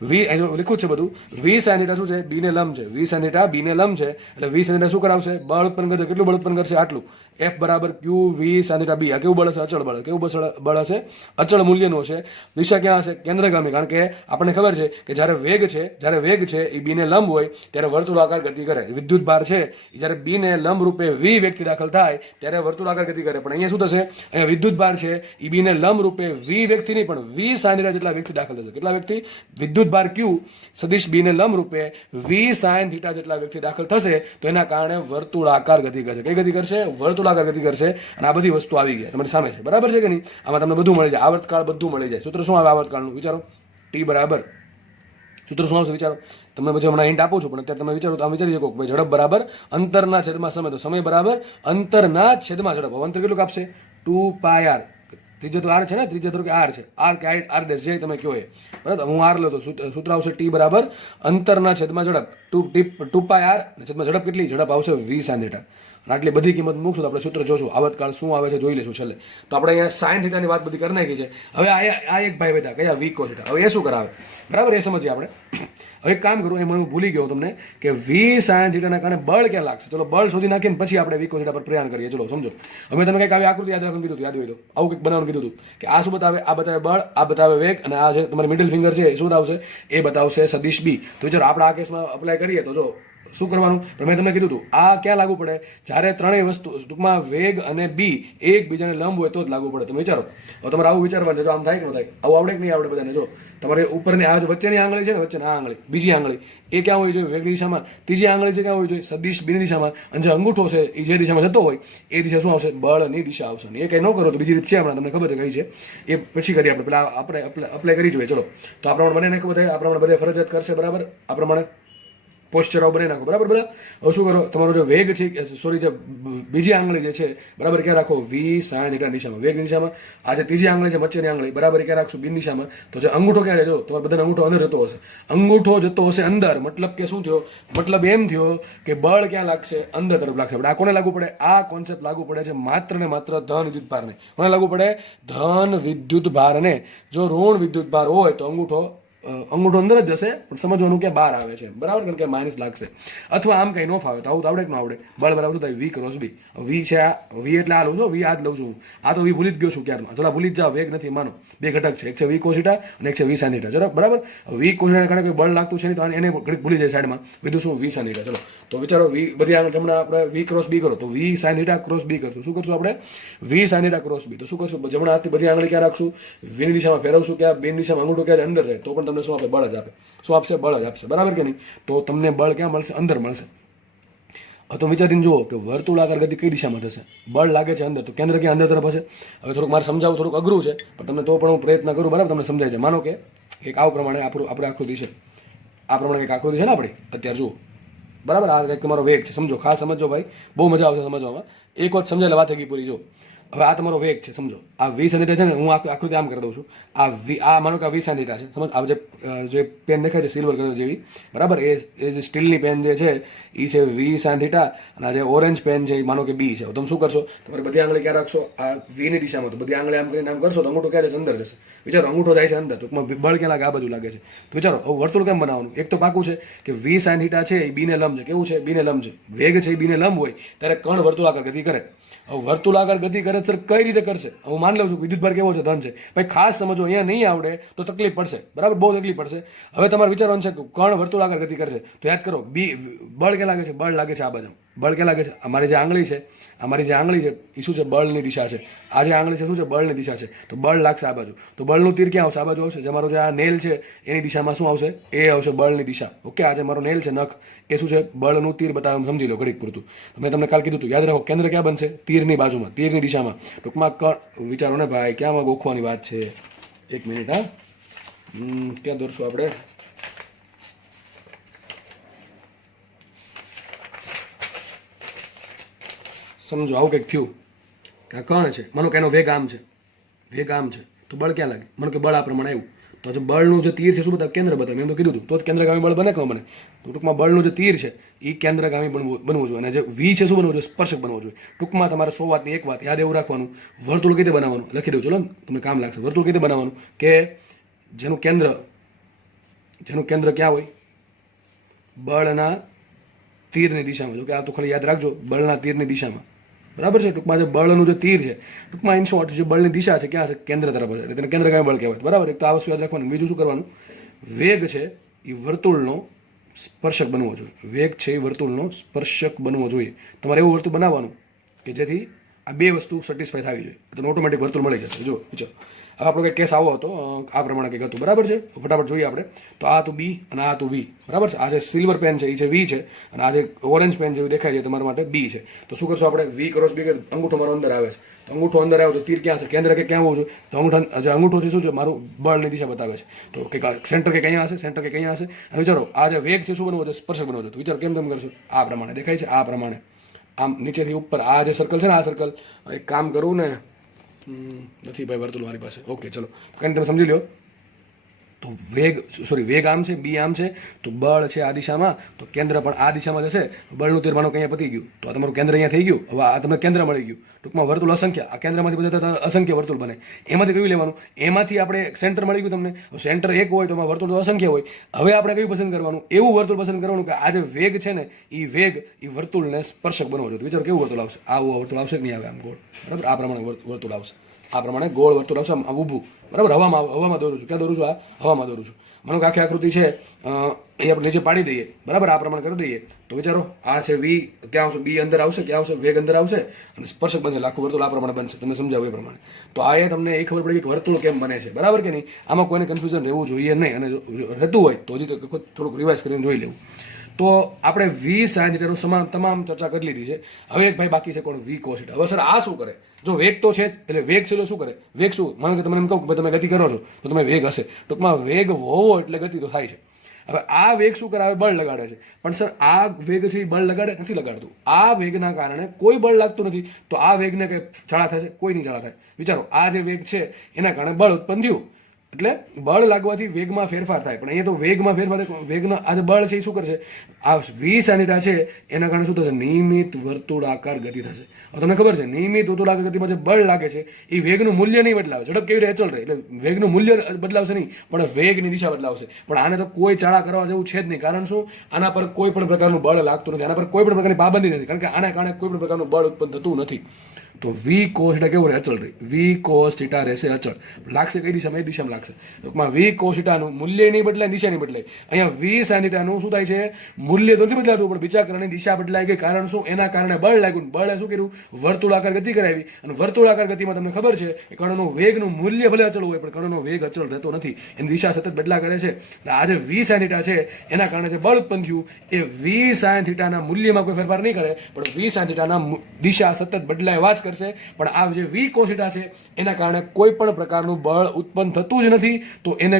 વી લખ્યું છે બધું, વી સાઇન થીટા શું છે, બી ને લંબ છે, વી સાઇન થીટા બી ને લંબ છે, એટલે વી સાઇન થીટા શું કરાવશે, બળ ઉત્પન્ન કરશે. કેટલું બળ ઉત્પન્ન કરશે, આટલું, એફ બરાબર ક્યુ વી સાઇન થીટા બી. આ કેવું બળ હશે, અચળ બળ. કેવું બળ હશે, અચળ મૂલ્યનું હશે. દિશા ક્યાં હશે, કેન્દ્રગામી. કારણ કે આપણને ખબર છે કે જ્યારે વેગ છે એ બી ને લંબ હોય ત્યારે વર્તુળાકાર ગતિ કરે. વિદ્યુત ભાર છે એ જ્યારે બી ને લંબ રૂપે વી વેગથી દાખલ થાય ત્યારે વર્તુળાકાર ગતિ કરે. પણ અહીંયા શું થશે, અહીંયા વિદ્યુત ભાર છે એ બી ને લંબ રૂપે વી વેગથી નહીં પણ વી સાઇન થીટા જેટલા વેગથી દાખલ થશે. કેટલા વેગથી, વિદ્યુત ભાર ક્યુ સદિશ બી ને લંબ રૂપે વી સાઇન થીટા જેટલા વેગથી દાખલ થશે, તો એના કારણે વર્તુળાકાર ગતિ કરશે. કઈ ગતિ કરશે, વર્તુળાકાર ગતિ કરશે. અને આ બધી વસ્તુ આવી ગઈ તમારી સામે છે, બરાબર છે કે નહીં. આમાં તમને બધું મળી જાય, આવર્તકાળ બધું મળી જાય. સૂત્ર શું આવે આવર્તકાળનું, વિચારો, ટી બરાબર, સૂત્ર શું આવશે વિચારો. તમને પછી હમણાં હિન્ટ આપું છું, પણ અત્યારે તમે વિચારો તો આમ વિચારી શકો ભાઈ, ઝડપ બરાબર અંતરના છેદમાં સમય, તો સમય બરાબર અંતરના છેદમાં ઝડપ. હવે અંતર કેટલું આપશે, 2πr. ત્રિજ્યા તો આર છે ને, ત્રિજ્યા તો કે આર છે, આર કે આર ડેશ જે તમે કહો એ, બરાબર. હું આર લો તો સૂત્ર આવશે ટી બરાબર અંતરના છેદમાં ઝડપ, 2πr છેદમાં ઝડપ કેટલી, ઝડપ આવશે વી સાઇન થીટા. આટલી બધી કિંમત મૂકશું તો આપણે સૂત્ર જોશું, આવર્તકાળ શું આવે છે જોઈ લેશું છેલ્લે. તો આપણે અહીંયા સાઇન થીટાની વાત બધી કરી નાખી છે. હવે આ એક ભાઈ બધા કયા, વી કોસ થીટા. હવે એ શું કરાવે, બરાબર, એ સમજીએ આપણે. હવે એક કામ કરું, એ મને ભૂલી ગયો તમને કે વી સાઇન થીટાના કારણે બળ ક્યાં લાગશે. ચલો બળ શોધી નાખીને પછી આપણે વી કોસ થીટા પર પ્રયાણ કરીએ. ચલો સમજો. હવે તમે કંઈક આવી આકૃતિ યાદ રાખવાનું કીધું હતું, યાદ હોય તો આવું કંઈક બનાવવાનું કીધું હતું કે આ શું બતાવે, આ બતાવે બળ, આ બતાવે વેગ, અને આ જે તમારી મિડલ ફિંગર છે એ શું બતાવશે, એ બતાવશે સદિશ બી. તો ચાલો આપણે આ કેસમાં અપ્લાય કરીએ તો જો શું કરવાનું, પણ મેં તમને કીધું હતું આ ક્યાં લાગુ પડે, જ્યારે ત્રણેય વસ્તુ ટૂંકમાં વેગ અને બી એકબીજાને લંબ હોય તો જ લાગુ પડે. તમે વિચારો, હવે તમારે આવું વિચારવાનું છે, જો આમ થાય કે ન થાય, આવું આવડે કે નહીં આવડે બધાને. જો તમારે ઉપરની આ વચ્ચેની આંગળી છે ને, વચ્ચેની આ આંગળી, બીજી આંગળી, એ ક્યાં હોવી જોઈએ, વેગની દિશામાં. ત્રીજી આંગળી છે ક્યાં હોવી જોઈએ, સદિશ બીની દિશામાં. અને જે અંગૂઠો છે એ જે દિશામાં જતો હોય એ દિશા શું આવશે, બળની દિશા આવશે. એ કંઈ ન કરો તો બીજી રીત છે હમણાં તમને ખબર છે કઈ છે, એ પછી કરીએ આપણે. પેલા આપણે અપ્લાય કરી જોઈએ. ચલો તો આ પ્રમાણે બને ખબર થાય, આ પ્રમાણે બધા ફરજિયાત કરશે, બરાબર. આ પ્રમાણે પોસ્ચર બનાવી નાખો, બરાબર. બધા હવે શું કરો, તમારો જે વેગ છે, સોરી જે બીજી આંગળી જે છે, બરાબર ક્યાં રાખો, વી સાઇન થીટા દિશામાં, વેગની દિશામાં. આ જે ત્રીજી આંગળી છે, વચ્ચેની આંગળી, બરાબર ક્યાં રાખશું, બિન દિશામાં. તો જે અંગૂઠો ક્યાં રહેજો, તમારે બધાને અંગૂઠો અંદર જતો હશે, અંગૂઠો જતો હશે અંદર. મતલબ કે શું થયો, મતલબ એમ થયો કે બળ ક્યાં લાગશે, અંદર તરફ લાગશે. આ કોને લાગુ પડે, આ કોન્સેપ્ટ લાગુ પડે છે માત્ર ને માત્ર ધન વિદ્યુત ભારને. કોને લાગુ પડે, ધન વિદ્યુત ભારને. જો ઋણ વિદ્યુત ભાર હોય તો અંગૂઠો અંદર જ જશે, પણ સમજવાનું કે બહાર આવે છે, બરાબર, કારણ કે માઇનસ લાગશે. અથવા આમ કઈ ન ફાવે તો આવું તો આવડે કે ન આવડે, બળ બરાબર શું થાય, વી ક્રોસ બી. વી છે આ, વી એટલે આ લઉં છું, વી આ જ લઉં છું. આ તો વી ભૂલી જ ગયો છું ક્યારમાં, ચલો ભૂલી જ જાવ, વેગ નથી માનો, બે ઘટક છે, એક છે વી કોસ થીટા અને એક છે વી સાઇન થીટા. ચલો બરાબર, વી કોસ થીટાના કારણે કોઈ બળ લાગતું છે નહીં, તો એને ઘડીક ભૂલી જાય સાઈડમાં, બીજું શું, વી સાઇન થીટા. ચલો તો વિચારો, વી બધી આગળ જમણા આપણે વી ક્રોસ બી કરો તો વી સાઇન થીટા ક્રોસ બી કરશું. શું કરશું આપણે, વી સાઇન થીટા ક્રોસ બી. તો શું કરશું, જમણા હાથથી બધી આંગળી ક્યાં રાખશું, વીની દિશામાં ફેરવશું, ક્યાં બેની દિશામાં અંગૂઠો ક્યારે અંદર જાય, તો પણ તમને શું આપે, બળ જ આપે. શું આપશે, બળ જ આપશે, બરાબર કે નહીં. તો તમને બળ ક્યાં મળશે, અંદર મળશે. તો વિચારીને જુઓ કે વર્તુળાકાર ગતિ કઈ દિશામાં થશે, બળ લાગે છે અંદર, તો કેન્દ્ર ક્યાં અંદર તરફ હશે. હવે થોડુંક મારે સમજાવવું થોડુંક અઘરું છે, પણ તમને તો પણ હું પ્રયત્ન કરું, બરાબર, તમને સમજાય છે. માનો કે એક આવું પ્રમાણે આપણે આકૃતિ છે, આ પ્રમાણે એક આકૃતિ છે ને આપણી અત્યારે જુઓ, બરાબર. આ કંઈક તમારો વેગ છે, સમજો, ખાસ સમજો ભાઈ, બહુ મજા આવશે સમજવામાં. એક વખત સમજાય વાત થઈ ગઈ પૂરી. જો હવે આ તમારો વેગ છે, સમજો, આ વી સાઇન થીટા છે ને, હું આકૃતિ આમ કરી દઉં છું. આ માનો કે આ વી સાઇન થીટા છે, સમજ. આ જે પેન દેખાય છે સિલ્વર કલર જેવી, બરાબર, એ જે સ્ટીલની પેન જે છે એ છે વી સાઇન થીટા, અને આ જે ઓરેન્જ પેન છે એ માનો કે બી છે. તમે શું કરશો, તમારે બધી આંગળી ક્યાં રાખશો, આ વીની દિશામાં. તો બધી આંગળી આમ કરીને આમ કરશો તો અંગૂઠો ક્યારે અંદર જશે, વિચારો, અંગૂઠો જાય છે અંદર, ટૂંકમાં બળ ક્યાં લાગે, આ બાજુ લાગે છે. તો વિચારો, હવે વર્તુળ કેમ બનાવવાનું, એક તો પાકું છે કે વી સાઇન થીટા છે એ બીને લંબ છે. કેવું છે, બીને લંબ છે. વેગ છે એ બીને લંબ હોય ત્યારે કણ વર્તુળાકાર ગતિ કરે. હવે વર્તુળાકાર ગતિ કરે સર કઈ રીતે કરશે, હું માની લઉં છું વિદ્યુત ભાર કેવો છે, ધન છે. ભાઈ ખાસ સમજો, અહીંયા નહીં આવડે તો તકલીફ પડશે, બરાબર, બહુ તકલીફ પડશે. હવે તમારે વિચારવાનું છે કે કણ વર્તુળાકાર ગતિ કરશે, તો યાદ કરો, બળ ક્યાં લાગે છે, બળ લાગે છે આ બાજુ, બળ ક્યાં લાગે છે? અમારી જે આંગળી છે એ શું છે? બળની દિશા છે. આ જે આંગળી છે શું છે? બળની દિશા છે. તો બળ લાગશે આ બાજુ, તો બળનું તીર ક્યાં આવશે? આ બાજુ આવશે. જે મારો જે આ નેલ છે એની દિશામાં શું આવશે? એ આવશે બળની દિશા. ઓકે, આ જે મારો નેલ છે, નખ, એ શું છે? બળનું તીર બતાવે, સમજી લો ઘડીક પૂરતું. મેં તમને કાલ કીધું હતું, યાદ રાખો, કેન્દ્ર ક્યાં બનશે? તીરની બાજુમાં, તીરની દિશામાં. ટૂંકમાં વિચારો ને ભાઈ, ક્યાંમાં ગોખવાની વાત છે? એક મિનિટ, હા, ક્યાં દોરશું આપણે? સમજો આવું કંઈક થયું કે આ કણ છે, માનો કે એનો વેગ આમ છે, તો બળ ક્યાં લાગે? માનો કે બળ આ પ્રમાણે આવ્યું, તો જે બળનું જે તીર છે શું બતાવે? કેન્દ્ર બતાવે. એમ તો કીધું હતું, તો જ કેન્દ્રગામી બળ બને કે ન બને? તો ટૂંકમાં બળનું જે તીર છે એ કેન્દ્રગામી બનવું જોઈએ, અને જે વી છે શું બનવું જોઈએ? સ્પર્શક બનવું જોઈએ. ટૂંકમાં તમારે 100 વાતની એક વાત યાદ એવું રાખવાનું, વર્તુળ કઈ રીતે બનાવવાનું લખી દઉં, ચલો ને, તમને કામ લાગશે. વર્તુળ કઈ રીતે બનાવવાનું કે જેનું કેન્દ્ર ક્યાં હોય? બળના તીરની દિશામાં. જો કે આ તો ખાલી યાદ રાખજો, બળના તીરની દિશામાં, બરાબર છે. ટૂંકમાં જે બળનું જે તીર છે, ટૂંકમાં ઇન શોર્ટ જે બળની દિશા છે ક્યાં છે? કેન્દ્ર તરફ છે, તેને કેન્દ્રગામી બળ કહેવાય, બરાબર. એક તો આ વસ્તુ યાદ રાખવાનું. બીજું શું કરવાનું? વેગ છે એ વર્તુળનો સ્પર્શક બનવો જોઈએ. વેગ છે એ વર્તુળનો સ્પર્શક બનવો જોઈએ. તમારે એવું વર્તુળ બનાવવાનું કે જેથી આ બે વસ્તુ સેટિસ્ફાય થવી જોઈએ, તમને ઓટોમેટિક વર્તુળ મળી જશે. જો વિચારો, હવે આપણો કંઈક કેસ આવો હતો, આ પ્રમાણે કંઈક હતું, બરાબર છે. ફટાફટ જોઈએ આપણે. તો આ હતું બી અને આ હતું વી, બરાબર છે. આ જે સિલ્વર પેન છે એ છે વી છે, અને આ જે ઓરેન્જ પેન જેવું દેખાય છે તમારા માટે બી છે. તો શું કરશો આપણે? વી ક્રોસ બી, અંગૂઠો મારો અંદર આવે છે, તો અંગૂઠો અંદર આવ્યો તો તીર ક્યાં છે? કેન્દ્ર કે ક્યાં હોવું જોઈએ? તો અંગૂઠો છે શું છે? મારું બળની દિશા બતાવે છે. તો કંઈક સેન્ટર કે અહીંયા હશે, સેન્ટર કે અહીંયા હશે. અને વિચારો, આ જે વેગ છે શું બનવો જોઈએ? સ્પર્શક બનવો જોઈએ. તો વિચારો કેમ તમે કરશો? આ પ્રમાણે દેખાય છે, આ પ્રમાણે, આમ નીચેથી ઉપર. આ જે સર્કલ છે ને, આ સર્કલ, એક કામ કરું ને, નથી ભાઈ વર્તુળ મારી પાસે. ઓકે, ચલો, કંઈ તમે સમજી લો. તો વેગ આમ છે, બી આમ છે, તો બળ છે આ દિશામાં, તો કેન્દ્ર પણ આ દિશામાં જશે. બળનું તીર માનો કે અહીંયા પતી ગયું, તો આ તમારું કેન્દ્ર અહીંયા થઈ ગયું. હવે આ તમને કેન્દ્ર મળી ગયું. ટૂંકમાં વર્તુળ અસંખ્ય, આ કેન્દ્રમાંથી બધા અસંખ્ય વર્તુળ બને. એમાંથી કયું લેવાનું? એમાંથી આપણે સેન્ટર મળી ગયું તમને. સેન્ટર એક હોય તો એમાં વર્તુળ અસંખ્ય હોય. હવે આપણે કયું પસંદ કરવાનું? એવું વર્તુળ પસંદ કરવાનું કે આ જે વેગ છે ને એ વેગ એ વર્તુળને સ્પર્શક બનવો જોઈએ. વિચારો કેવું વર્તુળ આવશે? આવું વર્તુળ આવશે કે નહીં આવે? આમ ગોળ, બરાબર. આ પ્રમાણે વર્તુળ આવશે, આ પ્રમાણે ગોળ વર્તુળ આવશે, આમ ઊભું, બરાબર. હવામાં દોરું છું. ક્યાં દોરું છું? આ હવામાં દોરું છું. માનો કે આખી આકૃતિ છે એ આપણે નીચે પાડી દઈએ, બરાબર. આ પ્રમાણે કરી દઈએ તો વિચારો, આ છે વી, ક્યાં આવશે? બી અંદર આવશે, ક્યાં આવશે? વેગ અંદર આવશે, અને સ્પર્શક બનશે. આખું વર્તુળ આ પ્રમાણે બનશે. તમને સમજાવું એ પ્રમાણે. તો આ એ તમને એ ખબર પડી કે વર્તુળ કેમ બને છે, બરાબર કે નહીં? આમાં કોઈને કન્ફ્યુઝન રહેવું જોઈએ નહીં, અને રહેતું હોય તો હજી તો થોડુંક રિવાઇઝ કરીને જોઈ લેવું. તો આપણે વી સાઇન થીટાનું તમામ ચર્ચા કરી લીધી છે. હવે એક ભાઈ બાકી છે, કોણ? વી કોસ થીટા. હવે સર આ શું કરે? જો વેગ તો છે જ, એટલે વેગ છે શું કરે? વેગ શું? માનો કે તમને એમ કહું કે તમે ગતિ કરો છો તો તમે વેગ હશે. ટૂંકમાં વેગ હોવો એટલે ગતિ તો થાય છે. હવે આ વેગ શું કરે? બળ લગાડે છે. પણ સર આ વેગ છે એ બળ લગાડે નથી લગાડતું. આ વેગના કારણે કોઈ બળ લાગતું નથી, તો આ વેગને કઈ ઝાડા થશે? કોઈ નહીં ઝાડા થાય. વિચારો, આ જે વેગ છે એના કારણે બળ ઉત્પન્ન થયું, એટલે બળ લાગવાથી વેગમાં ફેરફાર થાય. પણ અહીંયા તો વેગમાં ફેરફાર, વેગનો આ જે બળ છે એ શું કરશે? આ વી સાઇન થીટા છે એના કારણે શું થશે? નિયમિત વર્તુળાકાર ગતિ થશે. હવે તમને ખબર છે, નિયમિત વર્તુળાકાર ગતિમાં જે બળ લાગે છે એ વેગનું મૂલ્ય નહીં બદલાવે. ઝડપ કેવી રીતે અચળ રહે, એટલે વેગનું મૂલ્ય બદલાવશે નહીં, પણ વેગની દિશા બદલાવશે. પણ આને તો કોઈ ચાળા કરવા જેવું છે જ નહીં. કારણ શું? આના પર કોઈ પણ પ્રકારનું બળ લાગતું નથી, આના પર કોઈ પણ પ્રકારની પાબંદી નથી, કારણ કે આના કારણે કોઈ પણ પ્રકારનું બળ ઉત્પન્ન થતું નથી. તો વી કોસ થીટા કેવું રહે? અચળ રહે. વી કોસ થીટા રહેશે અચળ. લાગશે કઈ દિશામાં? એ દિશામાં લાગશે. ટૂંકમાં વી કોસ થીટાનું મૂલ્ય નહીં બદલાય, દિશા નહીં બદલાય. અહીંયા વી સાઇન થીટાનું શું થાય છે? મૂલ્ય તો નથી બદલાતું, પણ વિચારકરણની દિશા બદલાઈ ગઈ. કારણ શું? એના કારણે બળ લાગ્યું. બળે શું કર્યું? વર્તુળાકાર ગતિ કરાવી. અને વર્તુળાકાર ગતિમાં તમને ખબર છે કે કણનું વેગનું મૂલ્ય ભલે અચળ હોય, પણ કણનો વેગ અચળ રહેતો નથી, એની દિશા સતત બદલા કરે છે. આ જે વી સાઇન થીટા છે એના કારણે જે બળ ઉત્પન્ન થયું એ વી સાઇન થીટાના મૂલ્યમાં કોઈ ફેરફાર નહીં કરે, પણ વી સાઇન થીટાના દિશા સતત બદલાય જ કરશે. પણ આ જે વી કોસ થીટા છે એના કારણે કોઈ પણ પ્રકારનું બળ ઉત્પન્ન થતું જ નથી, તો એને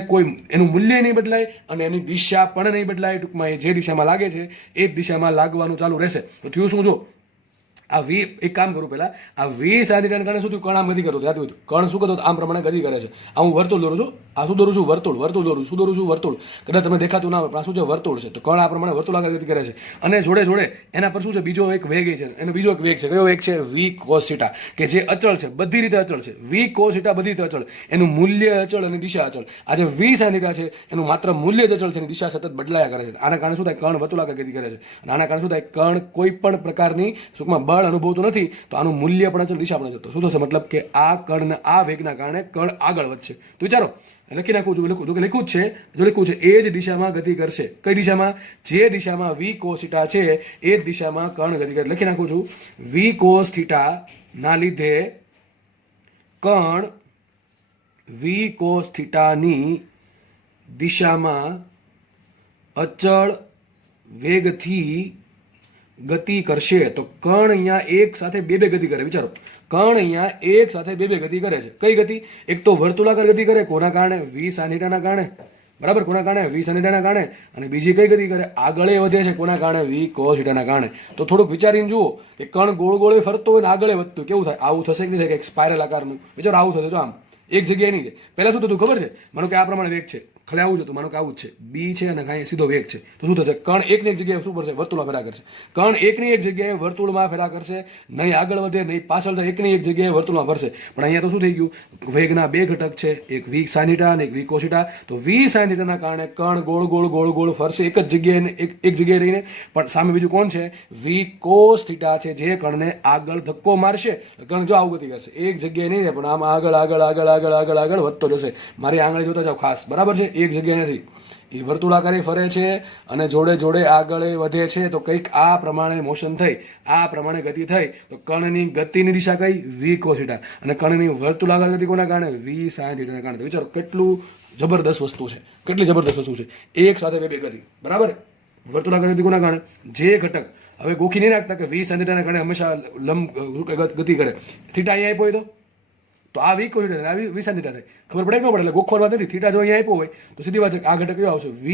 એનું મૂલ્ય નહીં બદલાય અને એની દિશા પણ નહીં બદલાય. ટૂંકમાં એ જે દિશામાં લાગે છે એ જ દિશામાં લાગવાનું ચાલુ રહેશે. તો થયું શું? જો આ વી, એક કામ કરું પહેલા, આ વી સાઇન થીટાના કારણે શું થયું? કણ આમ ગતિ કરતો, યાદ હોય? કણ શું કરતો? આમ પ્રમાણે ગતિ કરે છે. આ હું વર્તુળ દોરું છું. આ શું દોરું છું? વર્તુળ દોરું. શું દોરું છું? વર્તુળ. કદાચ તમે દેખાતું ના હોય, પણ આ શું છે? વર્તુળ છે. તો કણ આ પ્રમાણે વર્તુળાકાર ગતિ કરે છે. અને જોડે જોડે એના પર શું છે? બીજો એક વેગ છે. એનો બીજો એક વેગ છે. કયો વેગ છે? વી કોસ થીટા, કે જે અચળ છે, બધી રીતે અચળ છે. વી કોસ થીટા બધી રીતે અચળ, એનું મૂલ્ય અચળ અને દિશા અચળ. આ જે વી સાઇન થીટા છે એનું માત્ર મૂલ્ય જ અચળ છે, એની દિશા સતત બદલાયા કરે છે. આના કારણે શું થાય? કણ વર્તુળાકાર ગતિ કરે છે. અને આના કારણે શું થાય? કણ કોઈ પણ પ્રકારની ટૂંકમાં બળ બળ અનુભવતું નથી તો આનું મૂલ્ય પણ અચળ, દિશા પણ અચળ. તો શું થશે? મતલબ કે આ કણને આ વેગના કારણે કણ આગળ વધશે. તો વિચારો, લખી નાખું છું, લખું કે લખ્યું જ છે, જો લખ્યું છે એ જ દિશામાં ગતિ કરશે. કઈ દિશામાં? જે દિશામાં v cos θ છે એ જ દિશામાં કણ ગતિ કરે. લખી નાખું છું, v cos θ ના લીધે કણ v cos θ ની દિશામાં અચળ વેગથી ગતિ કરશે. તો કણ અહીંયા એક સાથે બે ગતિ કરે. વિચારો, કણ અહીંયા એક સાથે બે ગતિ કરે છે. કઈ ગતિ? એક તો વર્તુળાકાર ગતિ કરે, કોના કારણે? v sin θ ના કારણે, બરાબર, કોના કારણે? v sin θ ના કારણે. અને બીજી કઈ ગતિ કરે? આગળ વધે છે, કોના કારણે? v cos θ ના કારણે. તો થોડુંક વિચારીને જુઓ કે કણ ગોળ ગોળે ફરતો હોય ને આગળ વધતું કેવું થાય? આવું થશે કે નહીં થાય? કે સ્પાયરલ આકારનું. વિચારો, આવું થશે. જો આમ એક જગ્યાએ નહીં છે. પહેલા શું થતું ખબર છે? માનો કે આ પ્રમાણે વેગ છે, ખાલી આવું જ હતું, માનો કે આવું જ છે, બી છે અને કાંઈ સીધો વેગ છે. તો શું થશે? કણ એકની એક જગ્યાએ શું કરશે? વર્તુળમાં ફેરા કરશે. કણ એકની એક જગ્યાએ વર્તુળમાં ફેરા કરશે, નહીં આગળ વધે નહીં પાછળ થાય, એકની એક જગ્યાએ વર્તુળમાં ફરશે. પણ અહીંયા તો શું થઈ ગયું? વેગના બે ઘટક છે, એક v sin θ અને એક v cos θ. તો v sin θ ના કારણે કણ ગોળ ગોળ ગોળ ગોળ ફરશે એક જ જગ્યાએ, એક જગ્યાએ રહીને. પણ સામે બીજું કોણ છે? v cos θ છે, જે કણને આગળ ધક્કો મારશે. કણ જો આવું ગતિ કરશે, એક જગ્યાએ નહીં રહે, પણ આમ આગળ આગળ આગળ આગળ આગળ આગળ વધતો જશે. મારી આંગળી જોતા જાવ ખાસ, બરાબર છે? એક જગ્યાએ નથી, એ વર્તુળાકારે ફરે છે અને જોડે જોડે આગળ વધે છે. તો કંઈક આ પ્રમાણે મોશન થઈ, આ પ્રમાણે ગતિ થઈ. તો કણની ગતિની દિશા કઈ? v cos θ. અને કણની વર્તુળાકાર ગતિ કોના કારણે? v sin θ ના કારણે. તો વિચારો કેટલું જબરદસ્ત વસ્તુ છે, કેટલી જબરદસ્ત વસ્તુ છે. એક સાથે બે ગતિ, બરાબર. વર્તુળાકાર ગતિ કોના કારણે? જે ઘટક, હવે ગોખી નહીં નાખતા કે v sin θ ના કારણે હંમેશા ગતિ કરે. થીટા અહીંયા આપ્યો હોય તો આ v cos θ આ v sin θ થાય. ખબર પડે કે ન પડે? એટલે ગોખવાની વાત નથી. થીટા જો અહીંયા આપ્યો હોય તો સીધી વાત છે, આ ઘટક કયો આવશે? v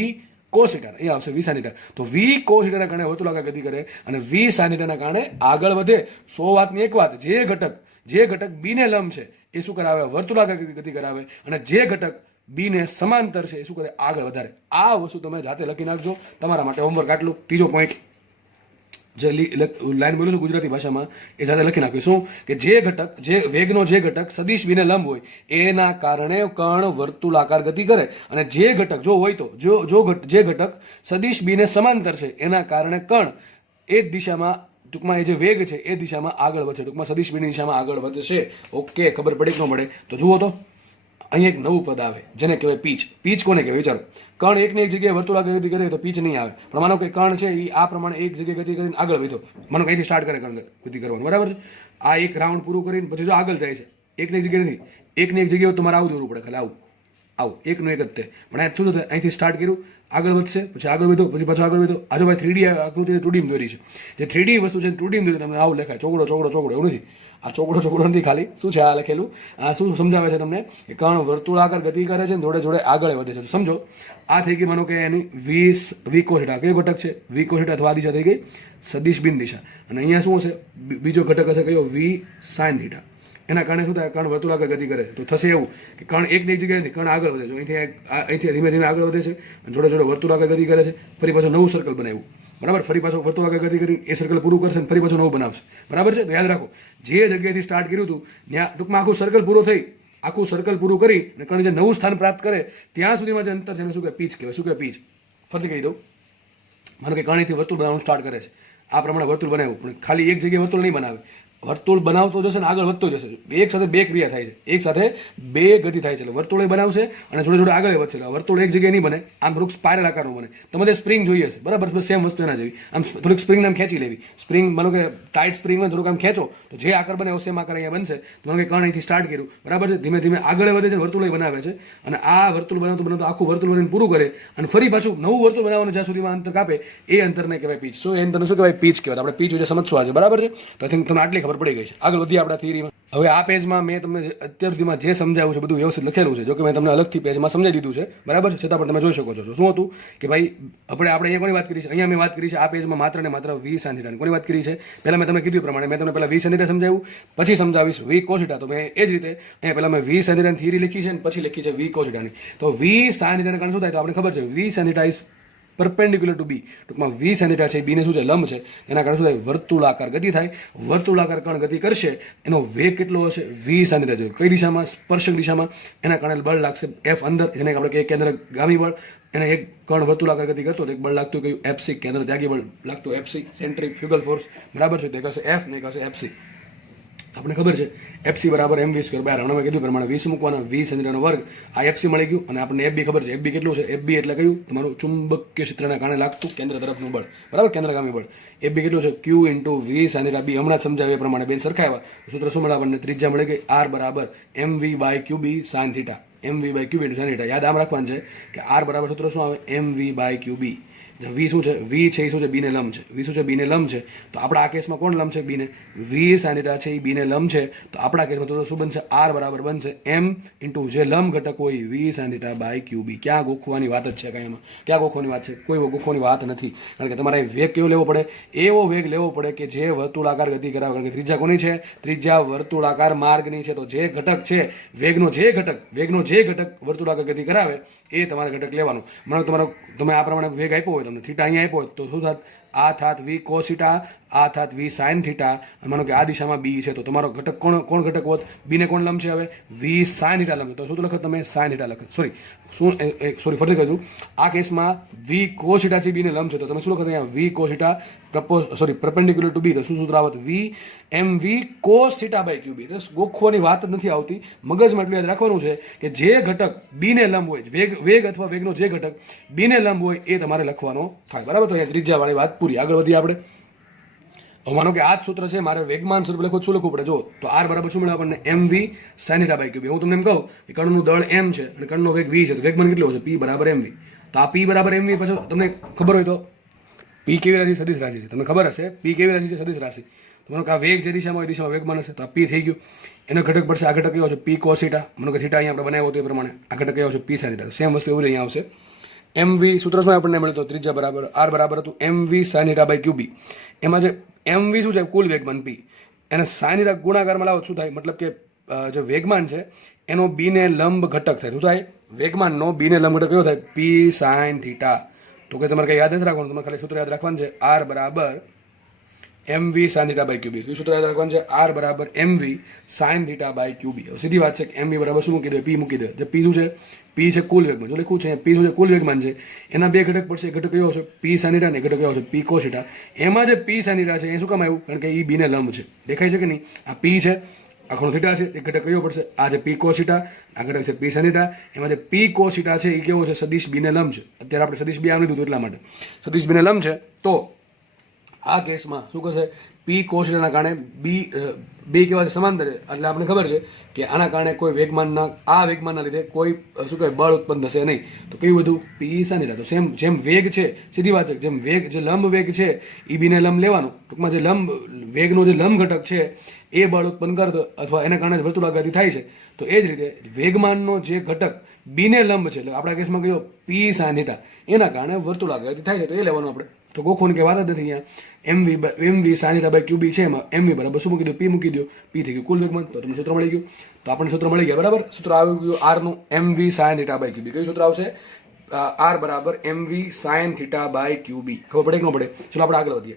cos θ. અહીંયા આવશે v sin θ. તો v cos θ ના કારણે વર્તુળાકાર ગતિ કરે અને v sin θ ના કારણે આગળ વધે. 100 વાતની એક વાત, જે ઘટક b ને લંબ છે એ શું કરાવે? વર્તુળાકાર ગતિ કરાવે. અને જે ઘટક b ને સમાંતર છે એ શું કરે? આગળ વધારે. આ વસ્તુ તમે જાતે લખી નાખજો, તમારા માટે હોમવર્ક આટલું. ત્રીજો પોઈન્ટ જે લાઈન બોલું છું ગુજરાતી ભાષામાં એ સાથે લખી નાખ્યું. શું? કે જે ઘટક, જે વેગનો જે ઘટક સદિશ બીને લંબ હોય એના કારણે કણ વર્તુળાકાર ગતિ કરે. અને જે ઘટક જો હોય તો જે ઘટક સદિશ બીને સમાંતર છે એના કારણે કણ એ જ દિશામાં, ટૂંકમાં એ જે વેગ છે એ દિશામાં આગળ વધશે. ટૂંકમાં સદિશ બીની દિશામાં આગળ વધશે. ઓકે, ખબર પડે કે ન મળે? તો જુઓ તો અહીંયા એક નવું પદ આવે જેને કહેવાય પીચ. પીચ કોને કહેવાય? વિચારો, કણ એકની એક જગ્યાએ વર્તુળાકાર ગતિ કરે તો પીચ નહીં આવે. પણ માનો કે કણ છે એ આ પ્રમાણે એક જગ્યાએ ગતિ કરીને આગળ વધ્યો, માનો કે અહીંથી સ્ટાર્ટ કરે કણ ગતિ કરવાનું, બરાબર છે? આ એક રાઉન્ડ પૂરું કરીને પછી જો આગળ જાય છે, એકની એક જગ્યાએ નથી, એકની એક જગ્યાએ તમારે આવું દોરવું પડે, ખાલી આવું એકનું એક જ તે. પણ આ શું થતું? અહીંથી સ્ટાર્ટ કર્યું, આગળ વધશે, પછી આગળ વધ્યો, પછી પાછો આગળ વધ્યો. આ જો ભાઈ 3D આકૃતિને 2D દોરી છે. જે 3D વસ્તુ છે 2D દોરી તમને આવું લખાય, ચોગડો ચોગડો ચોગડો, એવું નથી. આ ચોગડો નથી, ખાલી શું છે આ લખેલું? આ શું સમજાવે છે તમને? કે કણ વર્તુળાકાર ગતિ કરે છે, જોડે જોડે આગળ વધે છે. સમજો, આ થઈ ગઈ માનો કે એની v cos θ. કયો ઘટક છે? v cos θ. અથવા આ દિશા થઈ ગઈ સદિશ બિન દિશા. અને અહીંયા શું હશે? બીજો ઘટક હશે કયો? v sin θ. એના કારણે શું થાય? કણ વર્તુળાકાર ગતિ કરે. તો થશે એવું કે કણ એકની એક જગ્યાએથી કણ આગળ વધે છે, અહીંથી ધીમે ધીમે આગળ વધે છે અને જોડે જોડે વર્તુળાકાર ગતિ કરે છે. ફરી પાછું નવું સર્કલ બનાવ્યું, બરાબર? ફરી પાછું વર્તુળાકાર ગતિ કરી એ સર્કલ પૂરું કરશે અને ફરી પાછું નવું બનાવશે, બરાબર છે? તો યાદ રાખો, જે જગ્યાએથી સ્ટાર્ટ કર્યું હતું ત્યાં ટૂંકમાં આખું સર્કલ પૂરું થઈ, આખું સર્કલ પૂરું કરી અને કણ જે નવું સ્થાન પ્રાપ્ત કરે ત્યાં સુધીમાં જે અંતર છે એને શું કહેવાય? પીચ કહેવાય. શું કહેવાય? પીચ. ફરીથી કહી દઉં, માનો કે કણથી વર્તુળ બનાવવાનું સ્ટાર્ટ કરે છે, આ પ્રમાણે વર્તુળ બનાવ્યું, પણ ખાલી એક જગ્યાએ વર્તુળ નહીં બનાવે, વર્તુળ બનાવતો જશે ને આગળ વધતો જશે. એક સાથે બે ક્રિયા થાય છે, એક સાથે બે ગતિ થાય છે. એટલે વર્તુળ બનાવશે અને જોડે જોડે આગળ વધશે. વર્તુળ એક જગ્યાએ નહીં બને, આમ થોડુંક સ્પાયરલ આકારનું બને. તમારે સ્પ્રિંગ જોઈએ છે, બરાબર? સેમ વસ્તુ એના જેવી. આમ થોડીક સ્પ્રિંગને આમ ખેંચી લેવી. સ્પ્રિંગ માનો કે ટાઈટ સ્પ્રિંગ હોય, થોડુંક આમ ખેંચો તો જે આકાર બને સેમ આકાર અહીંયા બનશે. તો માનો કે કણ અહીંથી સ્ટાર્ટ કર્યું, બરાબર છે? ધીમે ધીમે આગળ વધે છે, વર્તુળ બનાવે છે. અને આ વર્તુળ બનાવતું આખું વર્તુળ બનાવીને પૂરું કરે અને ફરી પાછું નવું વર્તુળ બનાવવાનું જ્યાં સુધીમાં અંતર કાપે એ અંતરને કહેવાય પીચ. શું એ અંતરને શું કહેવાય? પીચ કહેવાય. આપણે પીચ વિશે સમજશું આજે, બરાબર છે? તો આઈ થિંક તમને આટલી ખબર પડી ગઈ છે. આગળ વધીએ આપણા થિયરીમાં. હવે આ પેજમાં મેં તમને અત્યાર સુધીમાં જે સમજાવ્યું છે બધું વ્યવસ્થિત લખેલું છે. જો કે મેં તમને અલગથી પેજમાં સમજાવી દીધું છે, બરાબર છે? છતાં પણ તમે જોઈ શકો છો. શું હતું કે ભાઈ આપણે અહીંયા કોની વાત કરી છે? અહીંયા મેં વાત કરી છે આ પેજમાં માત્ર ને માત્ર v sin θ. કોની વાત કરી છે? પહેલા મેં તમને કીધું પ્રમાણે મેં તમને પહેલા v sin θ સમજાવ્યું, પછી સમજાવીશ v cos θ. તો મેં એ જ રીતે અહીંયા પહેલા મેં v sin θ ની થિયરી લખી છે અને પછી લખી છે v cos θ ની. તો v sin θ ના કારણે શું થાય? તો આપણે ખબર છે v sin θ is perpendicular to B, ટૂંકમાં વી સાઇન થીટા છે એ બીને શું છે લંબ છે, એના કારણે શું થાય વર્તુળાકાર ગતિ થાય. વર્તુળાકાર કણ ગતિ કરશે એનો વેગ કેટલો હશે વી સાઇન થીટા છે. કઈ દિશામાં? સ્પર્શક દિશામાં. એના કારણે બળ લાગશે એફ અંદર, જેને આપણે કહીએ કેન્દ્રગામી બળ. એને એક કણ વર્તુળાકાર ગતિ કરતો તો એક બળ લાગતું કયું એફસી, કેન્દ્ર ત્યાગી બળ લાગતું એફસી, સેન્ટ્રીફ્યુગલ ફોર્સ, બરાબર છે. તો એક હશે એફ ને એક હશે એફસી. આપણે ખબર છે એફસી બરાબર એમ વી સ્ક્વેર બાય હમણાં કીધું પ્રમાણે 20 મૂકવાના, 20 સેન્ટીમીટરનો વર્ગ. આ એફસી મળી ગયું અને આપણને એફબી ખબર છે. એફબી કેટલું છે? એફબી એટલે કયું? તમારું ચુંબકીય ક્ષેત્રના કારણે લાગતું કેન્દ્ર તરફનું બળ, બરાબર, કેન્દ્રગામી બળ. એફબી કેટલું છે? Q into V sine theta B. હમણાં જ સમજાવ્યા પ્રમાણે બેન સરખાવ્યા. સૂત્ર શું મળે આપણને? ત્રિજ્યા મળી ગઈ આર બરાબર M V by Q B sine theta. M V by Q B sine theta. યાદ આમ રાખવાનું છે કે આર બરાબર સૂત્ર શું આવે? એમ વી બાય ક્યુ બી. વી શું છે? વી છે એ શું છે? બીને લંબ છે. વી શું છે? બીને લંબ છે. તો આપણા આ કેસમાં કોણ લંબ છે? બીને. વી સાઇન થીટા છે એ બીને લંબ છે. તો આપણા કેસમાં તો શું બનશે? આર બરાબર બનશે એમ ઇન્ટુ જે લંબ ઘટક હોય વી સાઇન થીટા બાય ક્યુ બી. ક્યાં ગોખવાની વાત જ છે? કાંઈ એમાં ક્યાં ગોખવાની વાત છે? કોઈ ગોખવાની વાત નથી. કારણ કે તમારે વેગ કેવો લેવો પડે? એવો વેગ લેવો પડે કે જે વર્તુળાકાર ગતિ કરાવે. કારણ કે ત્રિજ્યા કોની છે? ત્રિજ્યા વર્તુળાકાર માર્ગની છે. તો જે ઘટક છે વેગનો જે ઘટક વર્તુળાકાર ગતિ કરાવે એ તમારે ઘટક લેવાનું. માનો તમે આ પ્રમાણે વેગ આપ્યો હોય, તમને થીટા અહીંયા આપ્યો હોય તો શું થાત? આ થાત વી કોસ થીટા, આ થાત વી સાઇન થીટા. માનો કે આ દિશામાં બી છે તો તમારો ઘટક કોણ ઘટક હોત? બીને કોણ લંબ છે હવે? વી સાઇન થીટા લંબ. તો શું લખો તમે? સાઇન થીટા લખો. સોરી ફરીથી કહ્યું. આ કેસમાં વી કોસ થીટા છે બીને લંબ છે તો તમે શું લખો? અહીંયા વી કોસ થીટા પરપેન્ડિક્યુલર ટુ બી. તો શું સૂત્ર આવત? વી એમ વી કોસ થીટા બાય ક્યુ બી. ગોખવાની વાત જ નથી આવતી. મગજમાં એટલું યાદ રાખવાનું છે કે જે ઘટક બીને લંબ હોય, વેગ અથવા વેગનો જે ઘટક બીને લંબ હોય એ તમારે લખવાનો થાય, બરાબર. તો અહીંયા ત્રિજ્યા વાળી વાત પૂરી. આગળ વધીએ આપણે. માનો કે આ જ સૂત્ર છે, મારે વેગમાન સ્વરૂપ લખવું, શું લખવું પડે? જો તો આર બરાબર શું મળે આપણને? એમ વી સાઇન થીટા બાય ક્યુ બી. હું તમને એમ કહું કે કણનું દળ એમ છે અને કણનો વેગ વી છે તો વેગમાન કેટલો છે? પી બરાબર એમ વી. તો આ પી બરાબર એમ વી પછી તમને ખબર હોય તો પી કેવી રાશિ? સદિશ રાશિ છે. તમને ખબર હશે પી કેવી રાશિ છે? સદિશ રાશિ. માનો કે આ વેગ જે દિશામાં હોય દિશામાં વેગમાન હશે તો આ પી થઈ ગયું. એનો ઘટક પડશે. આ ઘટક કયો છે? પી કોસ થીટા. માનો કે થીટા અહીંયા આપણે બનાવ્યો હતો એ પ્રમાણે આ ઘટક કયો છે? પી સાઇન થીટા. સેમ વસ્તુ એવું જ અહીંયા આવશે. એમ વી સૂત્ર શું આપણને મળ્યું? તો ત્રિજ્યા બરાબર આર બરાબર હતું એમ વી સાઇન થીટા બાય ક્યુ બી. એમાં જે એમ વી શું છે? કુલ વેગમાન પી. એને સાઇન થીટા ગુણાકારમાં લાવો શું થાય? મતલબ કે જે વેગમાન છે એનો બીને લંબ ઘટક થાય. શું થાય? વેગમાનનો બીને લંબ ઘટક કયો થાય? પી સાઇન થીટા. તો કે તમારે કઈ યાદ નથી રાખવાનું, તમારે ખાલી સૂત્ર યાદ રાખવાનું છે આર બરાબર M V sine theta by Q બી. સૂત્ર યાદ રાખવાનું છે આર બરાબર M V sine theta by Q બી. સીધી વાત છે કે એમ વી બરાબર શું મૂકી દે? પી મૂકી દે. જે પી શું છે? પી છે કુલ વેગમાન. જો લખ્યું છે પી શું છે? કુલ વેગમાન છે. એના બે ઘટક પડશે. ઘટક કયો છે? પી સાઇન થીટા ને ઘટક કયો છે? પી કોસ થીટા. એમાં જે પી સાઇન થીટા છે એ શું કામ આવ્યું? કારણ કે એ બીને લંબ છે. દેખાય છે કે નહીં? આ પી છે, આ ખૂણો થીટા છે, એ ઘટક કયો પડશે? આ જે પી કોસ થીટા, આ ઘટક છે પી સાઇન થીટા. એમાં જે પી કોસ થીટા છે એ કેવો છે? સદિશ બીને લંબ છે. અત્યારે આપણે સદિશ બી આમ લીધું એટલા માટે સદિશ બીને લંબ છે. તો આ કેસમાં શું કરશે? પી કોસ થીટાના કારણે બે કેવા છે? સમાંતર. એટલે આપણે ખબર છે કે આના કારણે કોઈ વેગમાનના લીધે કોઈ શું કહેવાય બળ ઉત્પન્ન થશે નહીં. તો કેવું બધું? પી સાઇન થીટા. તો જેમ વેગ છે, સીધી વાત છે, જેમ વેગ જે લંબ વેગ છે એ બીને લંબ લેવાનું. ટૂંકમાં જે વેગનો જે લંબ ઘટક છે એ બળ ઉત્પન્ન કરતો અથવા એના કારણે વર્તુળાકાર ગતિ થાય છે. તો એ જ રીતે વેગમાનનો જે ઘટક બીને લંબ છે એટલે આપણા કેસમાં કયો? પી સાઇન થીટા. એના કારણે વર્તુળાકાર ગતિ થાય છે. તો એ લેવાનું આપણે. તો ગોખવાની કે વાત જ નથી અહીંયા. એમ વી સાઇન થીટા બાય ક્યુ બી છે. એમાં એમ વી બરાબર શું મૂકી દો? પી મૂકી દો. પી થઈ ગયું કુલ વેગમાન. તો તમને સૂત્ર મળી ગયું. તો આપણને સૂત્ર મળી ગયા, બરાબર. સૂત્ર આવી ગયું આરનું એમ વી સાઇન થીટા બાય ક્યુ બી. કયું સૂત્ર આવશે? આર બરાબર M V sine theta by Q બી. ખબર પડે કે ન પડે? ચલો આપણે આગળ વધીએ.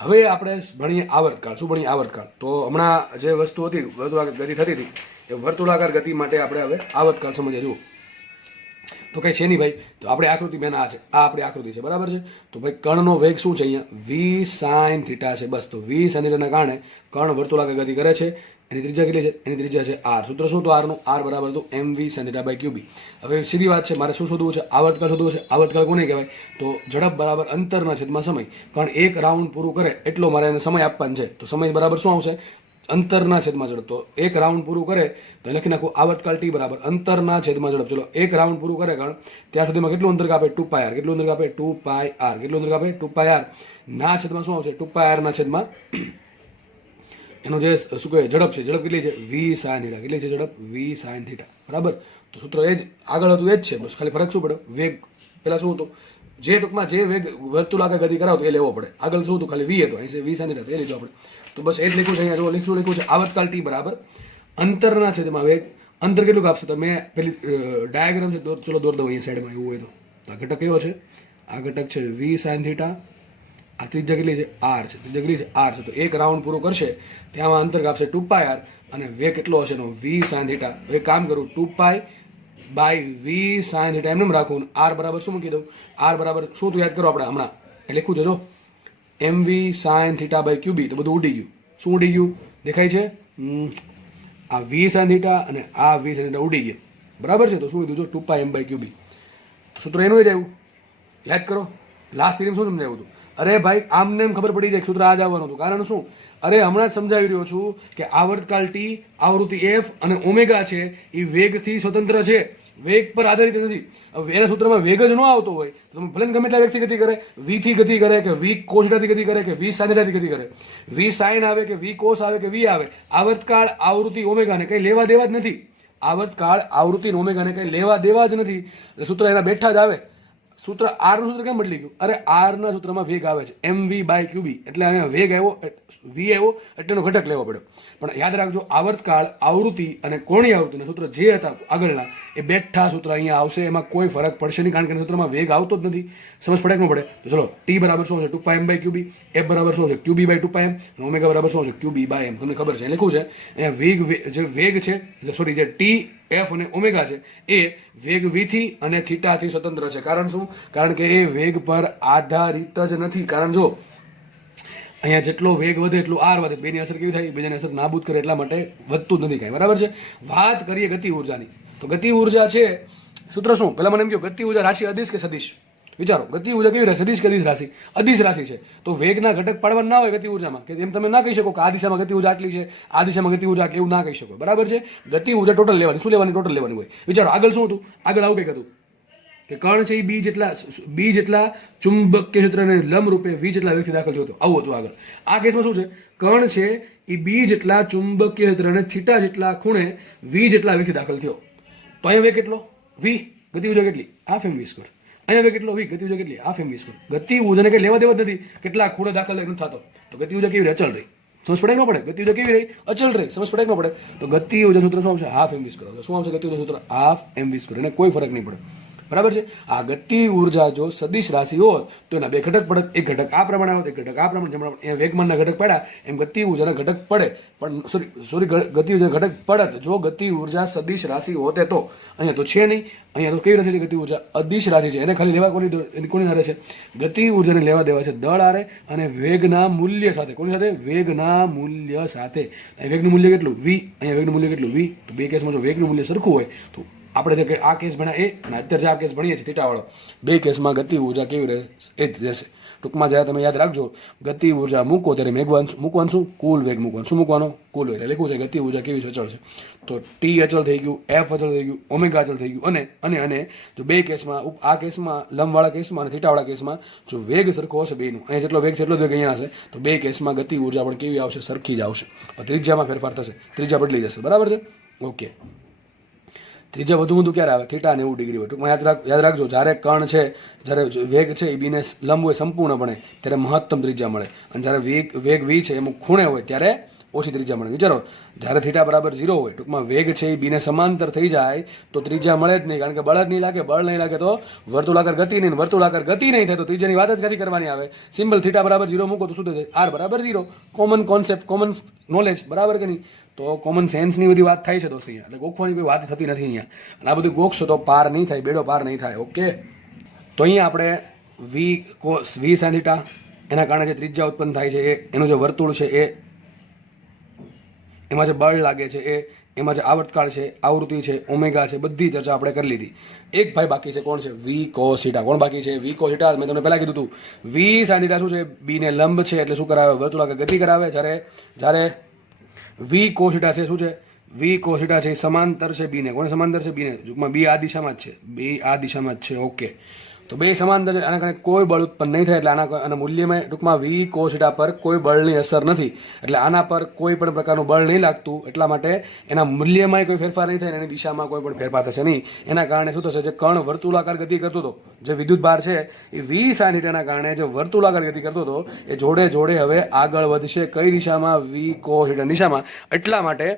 હવે આપણે ભણીએ આવર્તકાળ. શું ભણીએ? આવર્તકાળ. તો હમણાં જે વસ્તુ હતી વર્તુળાકાર ગતિ થતી હતી એ વર્તુળાકાર ગતિ માટે આપણે હવે આવર્તકાળ સમજીએ. જુઓ તો કઈ છે નહીં ભાઈ. તો આપણે આકૃતિ બેન આ છે, આ આપણી આકૃતિ છે, બરાબર છે. તો ભાઈ કણનો વેગ શું છે? અહીંયા વી સાઇન થીટા છે. બસ. તો વી સાઇન થીટાના કારણે કણ વર્તુળાકાર ગતિ કરે છે. એની ત્રિજ્યા કેટલી છે? એની ત્રિજ્યા છે આર. સૂત્ર શું હતું આરનું? આર બરાબર હતું એમ વી સાઇન થીટા બાય ક્યુ બી. હવે સીધી વાત છે, મારે શું શોધવું છે? આવર્તકાળ શોધવું છે. આવર્તકાળ કોને કહેવાય? તો ઝડપ બરાબર અંતરના છેદમાં સમય. કારણ એક રાઉન્ડ પૂરું કરે એટલો મારે એને સમય આપવાનો છે. તો સમય બરાબર શું આવશે? અંતરના છેદમાં ઝડપ. તો એક રાઉન્ડ પૂરું કરે તો લખી નાખું આવર્તકાળ ટી બરાબર અંતરના છેદમાં ઝડપ. ચલો એક રાઉન્ડ પૂરું કરે કારણ ત્યાં સુધીમાં કેટલું અંતર કાપે? 2 પાય આર. કેટલું અંતર કાપે? 2 પાય આર. કેટલું અંતર કાપે? 2 પાય આર. ના છેદમાં શું આવશે? 2 પાય આર ના છેદમાં એનો જે શું કહેવાય ઝડપ છે. ઝડપ કેટલી છે? V sine theta. કેટલી છે ઝડપ? વી સાઇન થીટા, બરાબર. તો સૂત્ર એ જ આગળ હતું એ જ છે. બસ ખાલી ફરક શું પડ્યો? વેગ પેલા શું હતું? જે ટૂંકમાં જે વેગ વર્તુળાકાર ગતિ કરાવતો એ લેવો પડે. આગળ શું હતું? ખાલી વી હતો. અહીં વી સાઇન થીટા એ લીધું આપણે. તો બસ એ જ લખ્યું છે અહીંયા. જો લખ્યું છે આવર્તકાળ ટી બરાબર અંતરના છેદમાં વેગ. અંતર કેટલું કાપશે? તો મેં પેલી ડાયાગ્રામ છે ચલો દોર દઉં અહીંયા સાઈડમાં. એવું હોય તો આ ઘટક કયો છે? આ ઘટક છે વી સાઇન થીટા, આ ત્રિજ્યા કેટલી છે આર છે, ત્રિજ્યા કેટલી છે આર છે. તો એક રાઉન્ડ પૂરો કરશે ત્યાં અંતર કાપશે 2πr અને વેગ કેટલો હશે એનો વી સાઇન થીટા. એક કામ કરું 2π બાય વી સાઇન થીટા એમને રાખું. આર બરાબર શું મૂકી દઉં? આર બરાબર શું તો યાદ કરો આપણે હમણાં એ લખું છે જો એમ વી સાઇન થીટા બાય ક્યુબી. તો બધું ઉડી ગયું. શું ઉડી ગયું દેખાય છે? આ વી સાઇન થીટા અને આ વી સાઇન થીટા ઉડી ગયા. બરાબર છે. તો શું કીધું જો 2π m બાય ક્યુબી. સૂત્ર એનું જ આવ્યું યાદ કરો. લાસ્ટ થિયરી શું સમજાવ્યું હતું? અરે ભાઈ આમને એમ ખબર પડી જાય સૂત્ર આ જ આવવાનું હતું. કારણ શું? અરે હમણાં જ સમજાવી રહ્યો છું કે આવર્તકાળ ટી, આવૃત્તિ એફ અને ઓમેગા છે એ વેગથી સ્વતંત્ર છે, વેગ પર આધારિત નથી. હવે એના સૂત્રમાં વેગ જ ન આવતો હોય તો તમે ભલે ગમે એટલા વેગથી ગતિ કરે, વી થી ગતિ કરે કે વી કોસથી ગતિ કરે કે વી સાઇનથી ગતિ કરે, વી સાઇન આવે કે વી કોસ આવે કે વી આવે, આવર્તકાળ આવૃત્તિ ઓમેગાને કંઈ લેવા દેવા જ નથી. આવર્તકાળ આવૃત્તિ ઓમેગાને કંઈ લેવા દેવા જ નથી. એટલે સૂત્ર એના બેઠા જ આવે. સૂત્ર આર નું સૂત્ર કેમ બદલી ગયું? અરે આર ના સૂત્રમાં વેગ આવે છે એમ વી બાય ક્યુબી. એટલે અહીંયા વેગ આવ્યો, વી આવ્યો એટલેનો ઘટક લેવો પડ્યો. પણ યાદ રાખજો આવર્તકાળ આવૃત્તિ અને કોણીય આવૃત્તિના સૂત્ર જે હતા આગળના એ બેઠા સૂત્ર અહીંયા આવશે. એમાં કોઈ ફરક પડશે નહીં કારણ કે સૂત્રમાં વેગ આવતો જ નથી. સમજ પડે કે ન પડે? તો ચલો ટી બરાબર શું છે 2π m બાય ક્યુબી, એફ બરાબર શું છે ક્યુબી બાય 2π m, ઓમેગા બરાબર શું છે ક્યુબી બાય m. તમને ખબર છે લખ્યું છે અહીંયા જે વેગ છે સોરી જે ટી એફ અને ઓમેગા છે એ વેગ વી થી અને થીટાથી સ્વતંત્ર છે. કારણ શું? કારણ કે એ વેગ પર આધારિત જ નથી. કારણ જો અહીંયા જેટલો વેગ વધે એટલું આર વધે. બેની અસર કેવી થાય? બીજાની અસર નાબૂદ કરે એટલા માટે વધતું જ નથી કાંઈ. બરાબર છે. વાત કરીએ ગતિ ઉર્જાની. તો ગતિ ઉર્જા છે સૂત્ર શું? પહેલા મને એમ કહ્યું ગતિ ઉર્જા રાશિ અદિશ કે સદિશ? વિચારો ગતિ ઉર્જા કેવી રાશિ? સદિશ કે અદિશ રાશિ? અદિશ રાશિ છે. તો વેગના ઘટક પાડવાના ના હોય ગતિ ઉર્જામાં કે એમ તમે ના કહી શકો કે આ દિશામાં ગતિ ઉર્જા આટલી છે, આ દિશામાં ગતિ ઉર્જા આટલી, એવું ના કહી શકો. બરાબર છે. ગતિ ઉર્જા ટોટલ લેવાની. શું લેવાની? ટોટલ લેવાની હોય. વિચારો આગળ શું હતું? આગળ આવું કંઈક હતું કે કણ છે એ બી જેટલા ચુંબકીય ક્ષેત્રને લંબ રૂપે વી જેટલા વેગથી દાખલ થયો હતો. આવું હતું આગળ. આ કેસમાં શું છે? કણ છે એ બી જેટલા ચુંબકીય ક્ષેત્રને થીટા જેટલા ખૂણે વી જેટલા વેગથી દાખલ થયો. તો અહીંયા વેગ કેટલો? વી. ગતિ ઉર્જા કેટલી? હાફ એમ વી સ્ક્વેર. અહીંયા વેગ કેટલો? વી. ગતિ ઉર્જા કેટલી? હાફ એમ વી સ્ક્વેર. ગતિ ઉર્જાને કંઈ લેવા દેવા જ નથી કેટલા ખૂણે દાખલ નથી થતો. તો ગતિ ઉર્જા કેવી રહે? અચળ રહી. સમજ પડે કે ન પડે? ગતિ ઉર્જા કેવી રહી? અચળ રહી. સમજ પડે કે ન પડે? તો ગતિ ઉર્જા સૂત્ર શું આવશે? હાફ એમ વી સ્ક્વેર. શું આવશે? ગતિ ઉર્જા સૂત્ર હાફ એમ વી સ્ક્વેર. એને કોઈ ફરક નહીં પડે. બરાબર છે. આ ગતિ ઉર્જા જો સદિશ રાશિ હોત તો એના બે ઘટક પડે. એક ઘટક આ પ્રમાણે આવે, એક ઘટક આ પ્રમાણે. જેમ અહીંયા વેગમાનના ઘટક પડ્યા એમ ગતિ ઉર્જાના ઘટક પડે. પણ સોરી ગતિ ઉર્જા ઘટક પડત જો ગતિ ઉર્જા સદિશ રાશિ હોતે તો. અહીંયા તો છે નહીં. અહીંયા તો કેવી રાશિ છે? ગતિ ઉર્જા અદિશ રાશિ છે. એને ખાલી લેવા કોની હારે છે? ગતિ ઉર્જાને લેવા દેવા છે દળ હારે અને વેગના મૂલ્ય સાથે. કોની સાથે? વેગના મૂલ્ય સાથે. અહીં વેગનું મૂલ્ય કેટલું? વી. અહીંયા વેગનું મૂલ્ય કેટલું? વી. તો બે કેસમાં જો વેગનું મૂલ્ય સરખું હોય તો આપણે જે આ કેસ ભણ્યા એ અને અત્યારે જે આ કેસ ભણીએ છીએ થીટાવાળો, બે કેસમાં ગતિ ઉર્જા કેવી રહે એ જ રહેશે. ટૂંકમાં જ્યારે તમે યાદ રાખજો ગતિ ઉર્જા મૂકો ત્યારે મૂકવાનું શું? કુલ વેગ મૂકવાનું. શું મૂકવાનો? કુલ વેગ. એટલે લખવું છે ગતિ ઉર્જા કેવી છે? અચળ છે. તો ટી અચળ થઈ ગયું, એફ અચળ થઈ ગયું, ઓમેગા અચળ થઈ ગયું. અને જો બે કેસમાં આ કેસમાં લંબવાળા કેસમાં અને થીટાવાળા કેસમાં જો વેગ સરખો હશે બેનું, અહીંયા જેટલો વેગ છે એટલો જ વેગ અહીંયા હશે, તો બે કેસમાં ગતિ ઉર્જા પણ કેવી આવશે? સરખી જ આવશે. ત્રિજ્યામાં ફેરફાર થશે, ત્રિજ્યા બદલી જશે. બરાબર છે. ઓકે. ત્રીજા વધુ ક્યારે આવે? થીટા 90 ડિગ્રી હોય. ટૂંકમાં યાદ રાખજો જ્યારે કણ છે, જ્યારે વેગ છે એ બીને લંબ હોય સંપૂર્ણપણે ત્યારે મહત્તમ ત્રિજ્યા મળે. અને જ્યારે વેગ વી છે એમ ખૂણે હોય ત્યારે ઓછી ત્રિજ્યા મળે. વિચારો જ્યારે થીટા બરાબર 0 હોય ટૂંકમાં વેગ છે એ બીને સમાંતર થઈ જાય તો ત્રિજ્યા મળે જ નહીં. કારણ કે બળ જ નહીં લાગે. બળ નહીં લાગે તો વર્તુળાકાર ગતિ નહીં. વર્તુળાકાર ગતિ નહીં થાય તો ત્રિજ્યાની વાત જ ક્યાંથી કરવાની આવે? સિમ્પલ થીટા બરાબર 0 મૂકો તો શું થાય? આર બરાબર 0. Common concept, common knowledge. બરાબર કે નહીં? તો કોમન સેન્સની બધી વાત થાય છે દોસ્ત અહીંયા. એટલે ગોખવાની કોઈ વાત થતી નથી અહીંયા. અને આ બધું ગોખશો તો પાર નહીં થાય, બેડો પાર નહીં થાય. ઓકે. તો અહીંયા આપણે વી સાઇન થીટા એના કારણે જે ત્રિજ્યા ઉત્પન્ન થાય છે એનું જે વર્તુળ છે એ, એમાં જે બળ લાગે છે એ, એમાં જે આવર્તકાળ છે, આવૃત્તિ છે, ઓમેગા છે, બધી ચર્ચા આપણે કરી લીધી. એક ભાઈ બાકી છે. કોણ છે? V cos theta. કોણ બાકી છે? V cos theta. મેં તમને પહેલા કીધું હતું વી સાઇન થીટા શું છે? બીને લંબ છે એટલે શું કરાવે? વર્તુળાકાર ગતિ કરાવે. જ્યારે વી કોસ થીટા છે શું છે? વી કોસ થીટા છે સમાંતર છે બીને. કોને સમાંતર છે? બીને. ટૂંકમાં બી આ દિશામાં જ છે. બી આ દિશામાં જ છે. ઓકે. તો બે સમાંતર છે. આના કારણે કોઈ બળ ઉત્પન્ન નહીં થાય. એટલે આના મૂલ્યમાં ટૂંકમાં વી કોસ થીટા પર કોઈ બળની અસર નથી. એટલે આના પર કોઈ પણ પ્રકારનું બળ નહીં લાગતું. એટલા માટે એના મૂલ્યમાં કોઈ ફેરફાર નહીં થાય. એની દિશામાં કોઈ પણ ફેરફાર થશે નહીં. એના કારણે શું થશે? જે કણ વર્તુળાકાર ગતિ કરતો હતો, જે વિદ્યુત ભાર છે એ વી સાઇન થીટાના કારણે જે વર્તુળાકાર ગતિ કરતો હતો એ જોડે જોડે હવે આગળ વધશે. કઈ દિશામાં? વી કોસ થીટાની દિશામાં. એટલા માટે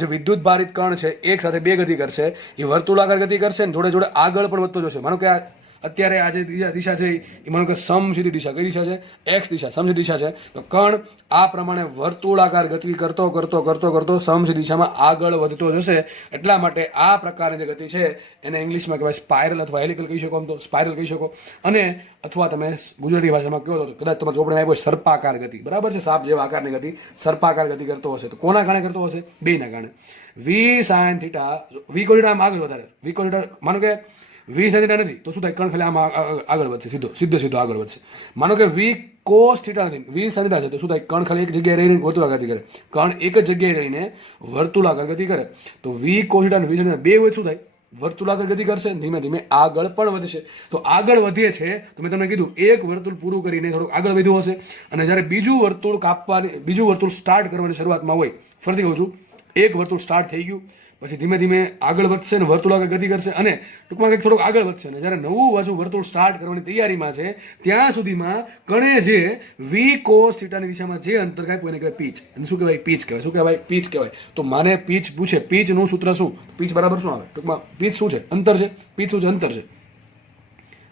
જે વિદ્યુત ભારિત કણ છે એક સાથે બે ગતિ કરશે. એ વર્તુળાકાર ગતિ કરશે ને જોડે જોડે આગળ પણ વધતો જશે. માનો કે અત્યારે આ જે દિશા છે એ માનો કે સમસીધી દિશા, કઈ દિશા છે? એક્સ દિશા, સમસીધી દિશા છે. તો કણ આ પ્રમાણે વર્તુળાકાર ગતિ કરતો કરતો કરતો કરતો સમસીધી દિશામાં આગળ વધતો જશે. એટલા માટે આ પ્રકારની જે ગતિ છે એને ઇંગ્લિશમાં કહેવાય સ્પાઇરલ અથવા હેલિકલ કહી શકો, આમ તો સ્પાઇરલ કહી શકો. અને અથવા તમે ગુજરાતી ભાષામાં કહો તો કદાચ તમારે ચોપડીમાં આવ્યો સર્પાકાર ગતિ, બરાબર છે, સાપ જેવા આકારની ગતિ, સર્પાકાર ગતિ કરતો હશે. તો કોના કારણે કરતો હશે? બેના કારણે. વી સાઇન થીટા, વી કોસ થીટા આમ આગળ વધારે, વી કોસ થીટા માનો કે વી સાઇન થીટા નથી તો શું થાય? કણ ખાલી આમ આગળ વધશે, સીધો આગળ વધશે. માનો કે વી કોસ થીટા નથી, વી સાઇન થીટા છે તો શું થાય? કણ ખાલી એક જગ્યાએ રહીને વર્તુળાકાર ગતિ કરે. કણ એક જ જગ્યાએ રહીને વર્તુળાકાર ગતિ કરે. તો વી કોસ થીટા અને વી સાઇન થીટા બે હોય શું થાય? વર્તુળાકાર ગતિ કરશે, ધીમે ધીમે આગળ પણ વધશે. તો આગળ વધે છે તો મેં તમને કીધું એક વર્તુળ પૂરું કરીને થોડુંક આગળ વધ્યું હશે, અને જ્યારે બીજું વર્તુળ સ્ટાર્ટ કરવાની શરૂઆતમાં હોય, ફરીથી કહું છું, એક વર્તુળ સ્ટાર્ટ થઈ ગયું, પછી ધીમે ધીમે આગળ વધશે ને વર્તુળાકાર ગતિ કરશે, અને ટૂંકમાં કંઈક થોડુંક આગળ વધશે, અને જ્યારે નવું પાછું વર્તુળ સ્ટાર્ટ કરવાની તૈયારીમાં છે ત્યાં સુધીમાં કણે જે વી કોસ થીટાની દિશામાં જે અંતર કાપ્યું એને કહેવાય પીચ. અને શું કહેવાય? પીચ કહેવાય. શું કહેવાય? પીચ કહેવાય. તો માને પીચ પૂછે, પીચનું સૂત્ર શું? પીચ બરાબર શું આવે? ટૂંકમાં પીચ શું છે? અંતર છે. પીચ શું છે? અંતર છે.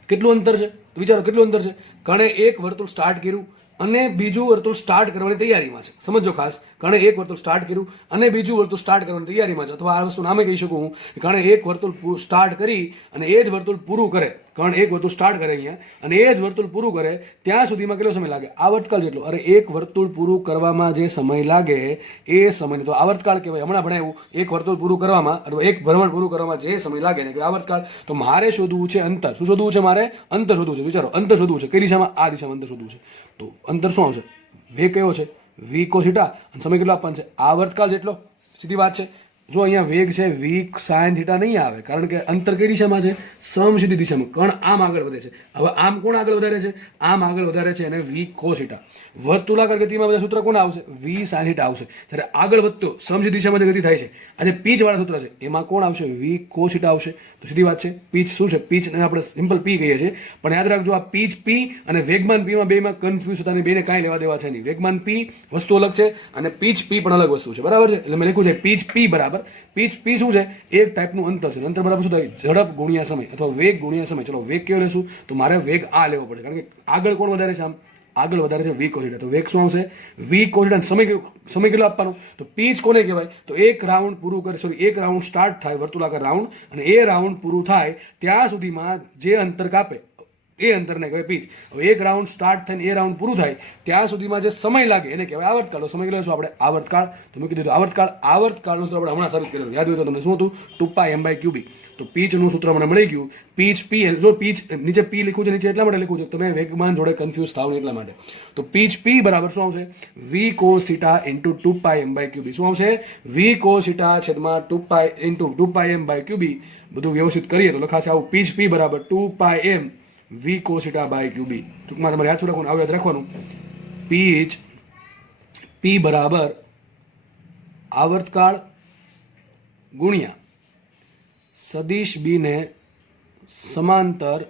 કેટલું અંતર છે? તો વિચારો કેટલું અંતર છે. કણે એક વર્તુળ સ્ટાર્ટ કર્યું અને બીજું વર્તુળ સ્ટાર્ટ કરવાની તૈયારીમાં છે. સમજો ખાસ, કણે એક વર્તુળ સ્ટાર્ટ કર્યું અને બીજું વર્તુળ સ્ટાર્ટ કરવાની તૈયારીમાં છે. અથવા આ વસ્તુ નામે કહી શકું હું કે કણે એક વર્તુળ સ્ટાર્ટ કરી અને એ જ વર્તુળ પૂરું કરે. કણ એક વર્તુળ સ્ટાર્ટ કરે અહીંયા અને એ જ વર્તુળ પૂરું કરે ત્યાં સુધીમાં કેટલો સમય લાગે? આવર્તકાળ જેટલો. અરે એક વર્તુળ પૂરું કરવામાં જે સમય લાગે એ સમયને તો આવર્તકાળ કહેવાય. હમણાં ભણાવ્યું, એક વર્તુળ પૂરું કરવામાં અથવા એક ભ્રમણ પૂરું કરવામાં જે સમય લાગે ને કે આવર્તકાળ. તો મારે શોધવું છે અંતર. શું શોધવું છે? મારે અંતર શોધવું છે. વિચારો, અંતર શોધવું છે. કઈ દિશામાં? આ દિશામાં અંતર શોધવું છે. તો અંતર શું આવશે? વેગ કયો છે? V cos theta. અને સમય કેટલો આપવાનો છે? આવર્તકાળ જેટલો. સીધી વાત છે. જો અહીંયા વેગ છે વી સાઇન થીટા નહીં આવે, કારણ કે અંતર કઈ દિશામાં છે? સમસીધી દિશામાં. કણ આમ આગળ વધે છે. હવે આમ કોણ આગળ વધારે છે? આમ આગળ વધારે છે અને વી કોસ થીટા. વર્તુળાકાર ગતિમાં બધા સૂત્ર કોણ આવશે? વી સાઇન થીટા આવશે. જ્યારે આગળ વધતો સમસીધી દિશામાં જે ગતિ થાય છે, આ જે પીચ વાળા સૂત્ર છે એમાં કોણ આવશે? વી કોસ થીટા આવશે. તો સીધી વાત છે. પીચ શું છે? પીચ આપણે સિમ્પલ પી કહીએ છીએ, પણ યાદ રાખજો આ પીચ પી અને વેગમાન પીમાં બેમાં કન્ફ્યુઝ થતા બેને કાંઈ લેવા દેવા છે નહીં. વેગમાન પી વસ્તુ અલગ છે અને પીચ પી પણ અલગ વસ્તુ છે, બરાબર છે? એટલે મેં લખ્યું છે પીચ પી બરાબર. પીચ પી શું છે? એક ટાઈપનું અંતર છે. અંતર બરાબર શું થાય? ઝડપ ગુણ્યા સમય અથવા વેગ ગુણ્યા સમય. ચલો વેગ કયો લેશું? તો મારે વેગ આ લેવો પડશે, કારણ કે આગળ કોણ વધારે છે? આમ આગળ વધારે છે વી કોસ થીટા. તો વેગ શું આવશે? વી કોસ થીટા. સમય કેટલો આપવાનો? તો પીચ કોને કહેવાય? તો એક રાઉન્ડ પૂરું કરે, એક રાઉન્ડ સ્ટાર્ટ થાય વર્તુળાકાર રાઉન્ડ, અને એ રાઉન્ડ પૂરું થાય ત્યાં સુધીમાં જે અંતર કાપે એ અંતરને કહેવાય પીચ. હવે એક રાઉન્ડ સ્ટાર્ટ થઈને એ રાઉન્ડ પૂરું થાય ત્યાં સુધીમાં જે સમય લાગે એને કહેવાય આવર્તકાળ. તો સમય કેટલો છે આપણે? આવર્તકાળ. તો મૂકી દીધું આવર્તકાળ. આવર્તકાળનું સૂત્ર આપણે હમણાં સાબિત કરેલું, યાદ હોય તો તમને શું હતું? 2πm/qb. તો પીચનું સૂત્ર મને મળી ગયું. પીચ પી, જો પીચ નીચે પી લખ્યું છે, નીચે એટલા માટે લખ્યું છે તમે વેગમાન જોડે કન્ફ્યુઝ થાવ ને એટલા માટે. તો પીચ પી બરાબર શું આવશે? વી કોસ થીટા ઇન્ટુ 2πm/qb. શું આવશે? વી કોસ થીટા છેદમાં 2π ઇન્ટુ 2πm/qb. બધું વ્યવસ્થિત કરીએ તો લખાશે આવું, પીચ પી બરાબર 2πm V cos theta by Q B. ટૂંકમાં તમારે યાદ રાખવાનું, યાદ રાખવાનું, પીચ પી બરાબર આવર્તકાળ ગુણ્યા સદિશ બી ને સમાંતર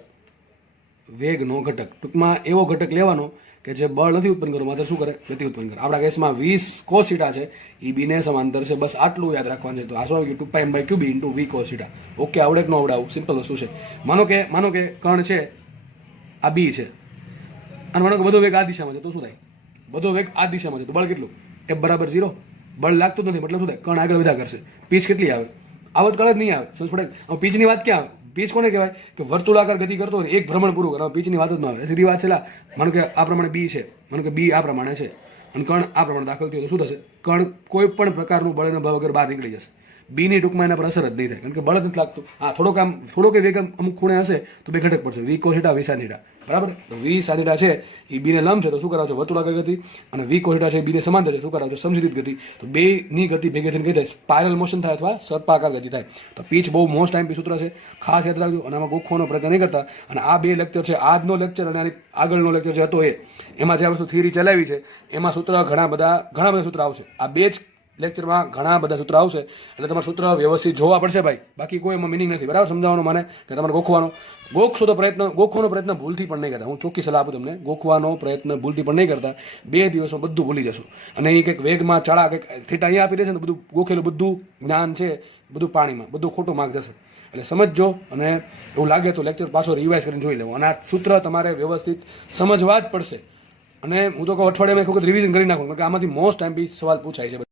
વેગનો ઘટક. ટૂંકમાં એવો ઘટક લેવાનો કે જે બળ નથી ઉત્પન્ન કરવું, માત્ર શું કરે? ગતિ ઉત્પન્ન કરે. આપણા કેસમાં 20 કોસ થીટા છે એ બીને સમાંતર છે. બસ આટલું યાદ રાખવાનું છે. તો આ શું આવી ગયું? 2πm/qb into V cos theta. Okay, આવડે કે ન આવડે? આવું સિમ્પલ વસ્તુ છે. માનો કે કણ છે આ બી છે અને માનો કે બધો વેગ આ દિશામાં છે, તો શું થાય? બધો વેગ આ દિશામાં છે તો બળ કેટલું? F બરાબર 0. બળ લાગતું જ નથી, મતલબ શું થાય? કણ આગળ વધ્યા કરશે. પીચ કેટલી આવે? આવર્તકાળ જ નહીં આવે. સમજ પડે? હવે પીચની વાત ક્યાં આવે? પીચ કોને કહેવાય? કે વર્તુળાકાર ગતિ કરતો હોય એક ભ્રમણ પૂરું કરે. પીચની વાત જ ન આવે. સીધી વાત છે. માનો કે આ પ્રમાણે બી છે, માનો કે બી આ પ્રમાણે છે અને કણ આ પ્રમાણે દાખલ થયો તો શું થશે? કણ કોઈ પણ પ્રકારનું બળના ભાવ વગર બહાર નીકળી જશે. બીની ટૂંકમાં એના પર અસર જ નહીં થાય, કારણ કે બળ જ નથી લાગતું. હા, થોડોક વેગ અમુક ખૂણે હશે તો બે ઘટક પડશે, વી કોસ થીટા, વી સાઇન થીટા. બરાબર? તો વી સાઇન થીટા છે એ બીને લંબ છે તો શું કરાવજો? વર્તુળાકાર ગતિ. અને વી કોસ થીટા છે એ બીને સમાંતર છે, શું કરાવજો? સમસીધી ગતિ. તો બેની ગતિ ભેગી થઈને કઈ થાય? સ્પાઇરલ મોશન થાય અથવા સર્પાકાર ગતિ થાય. તો પીચ બહુ મોસ્ટ ટાઈમ સૂત્ર છે, ખાસ યાદ રાખજો. અને આમાં ગોખવાનો પ્રયત્ન નહીં કરતા. અને આ બે લેક્ચર છે, આજનો લેક્ચર અને આગળનો લેક્ચર જે હતો એમાં જે વસ્તુ થિયરી ચલાવી છે એમાં સૂત્ર ઘણા બધા સૂત્ર આવશે. આ બે જ લેક્ચરમાં ઘણા બધા સૂત્ર આવશે, એટલે તમારે સૂત્ર વ્યવસ્થિત જોવા પડશે ભાઈ. બાકી કોઈ એમાં મિનિંગ નથી. બરાબર? સમજાવવાનો મને કે તમારે ગોખવાનો પ્રયત્ન ભૂલથી પણ નહીં કરતા. હું ચોખ્ખી સલાહ આપું તમને, ગોખવાનો પ્રયત્ન ભૂલથી પણ નહીં કરતા. 2 દિવસમાં બધું ભૂલી જશો. અને એ કંઈક વેગમાં ચડા કંઈક થીટા અહીંયા આપી દેશે ને બધું ગોખેલું બધું જ્ઞાન છે બધું પાણીમાં, બધું ખોટું માર્ક જશે. એટલે સમજજો, અને એવું લાગે તો લેક્ચર પાછો રિવાઇઝ કરીને જોઈ લેવો, અને આ સૂત્ર તમારે વ્યવસ્થિત સમજવા જ પડશે. અને હું તો કહું અઠવાડિયામાં એક વખત રિવિઝન કરી નાખો, કારણ કે આમાંથી મોસ્ટ ટાઈમ બી સવાલ પૂછાય છે.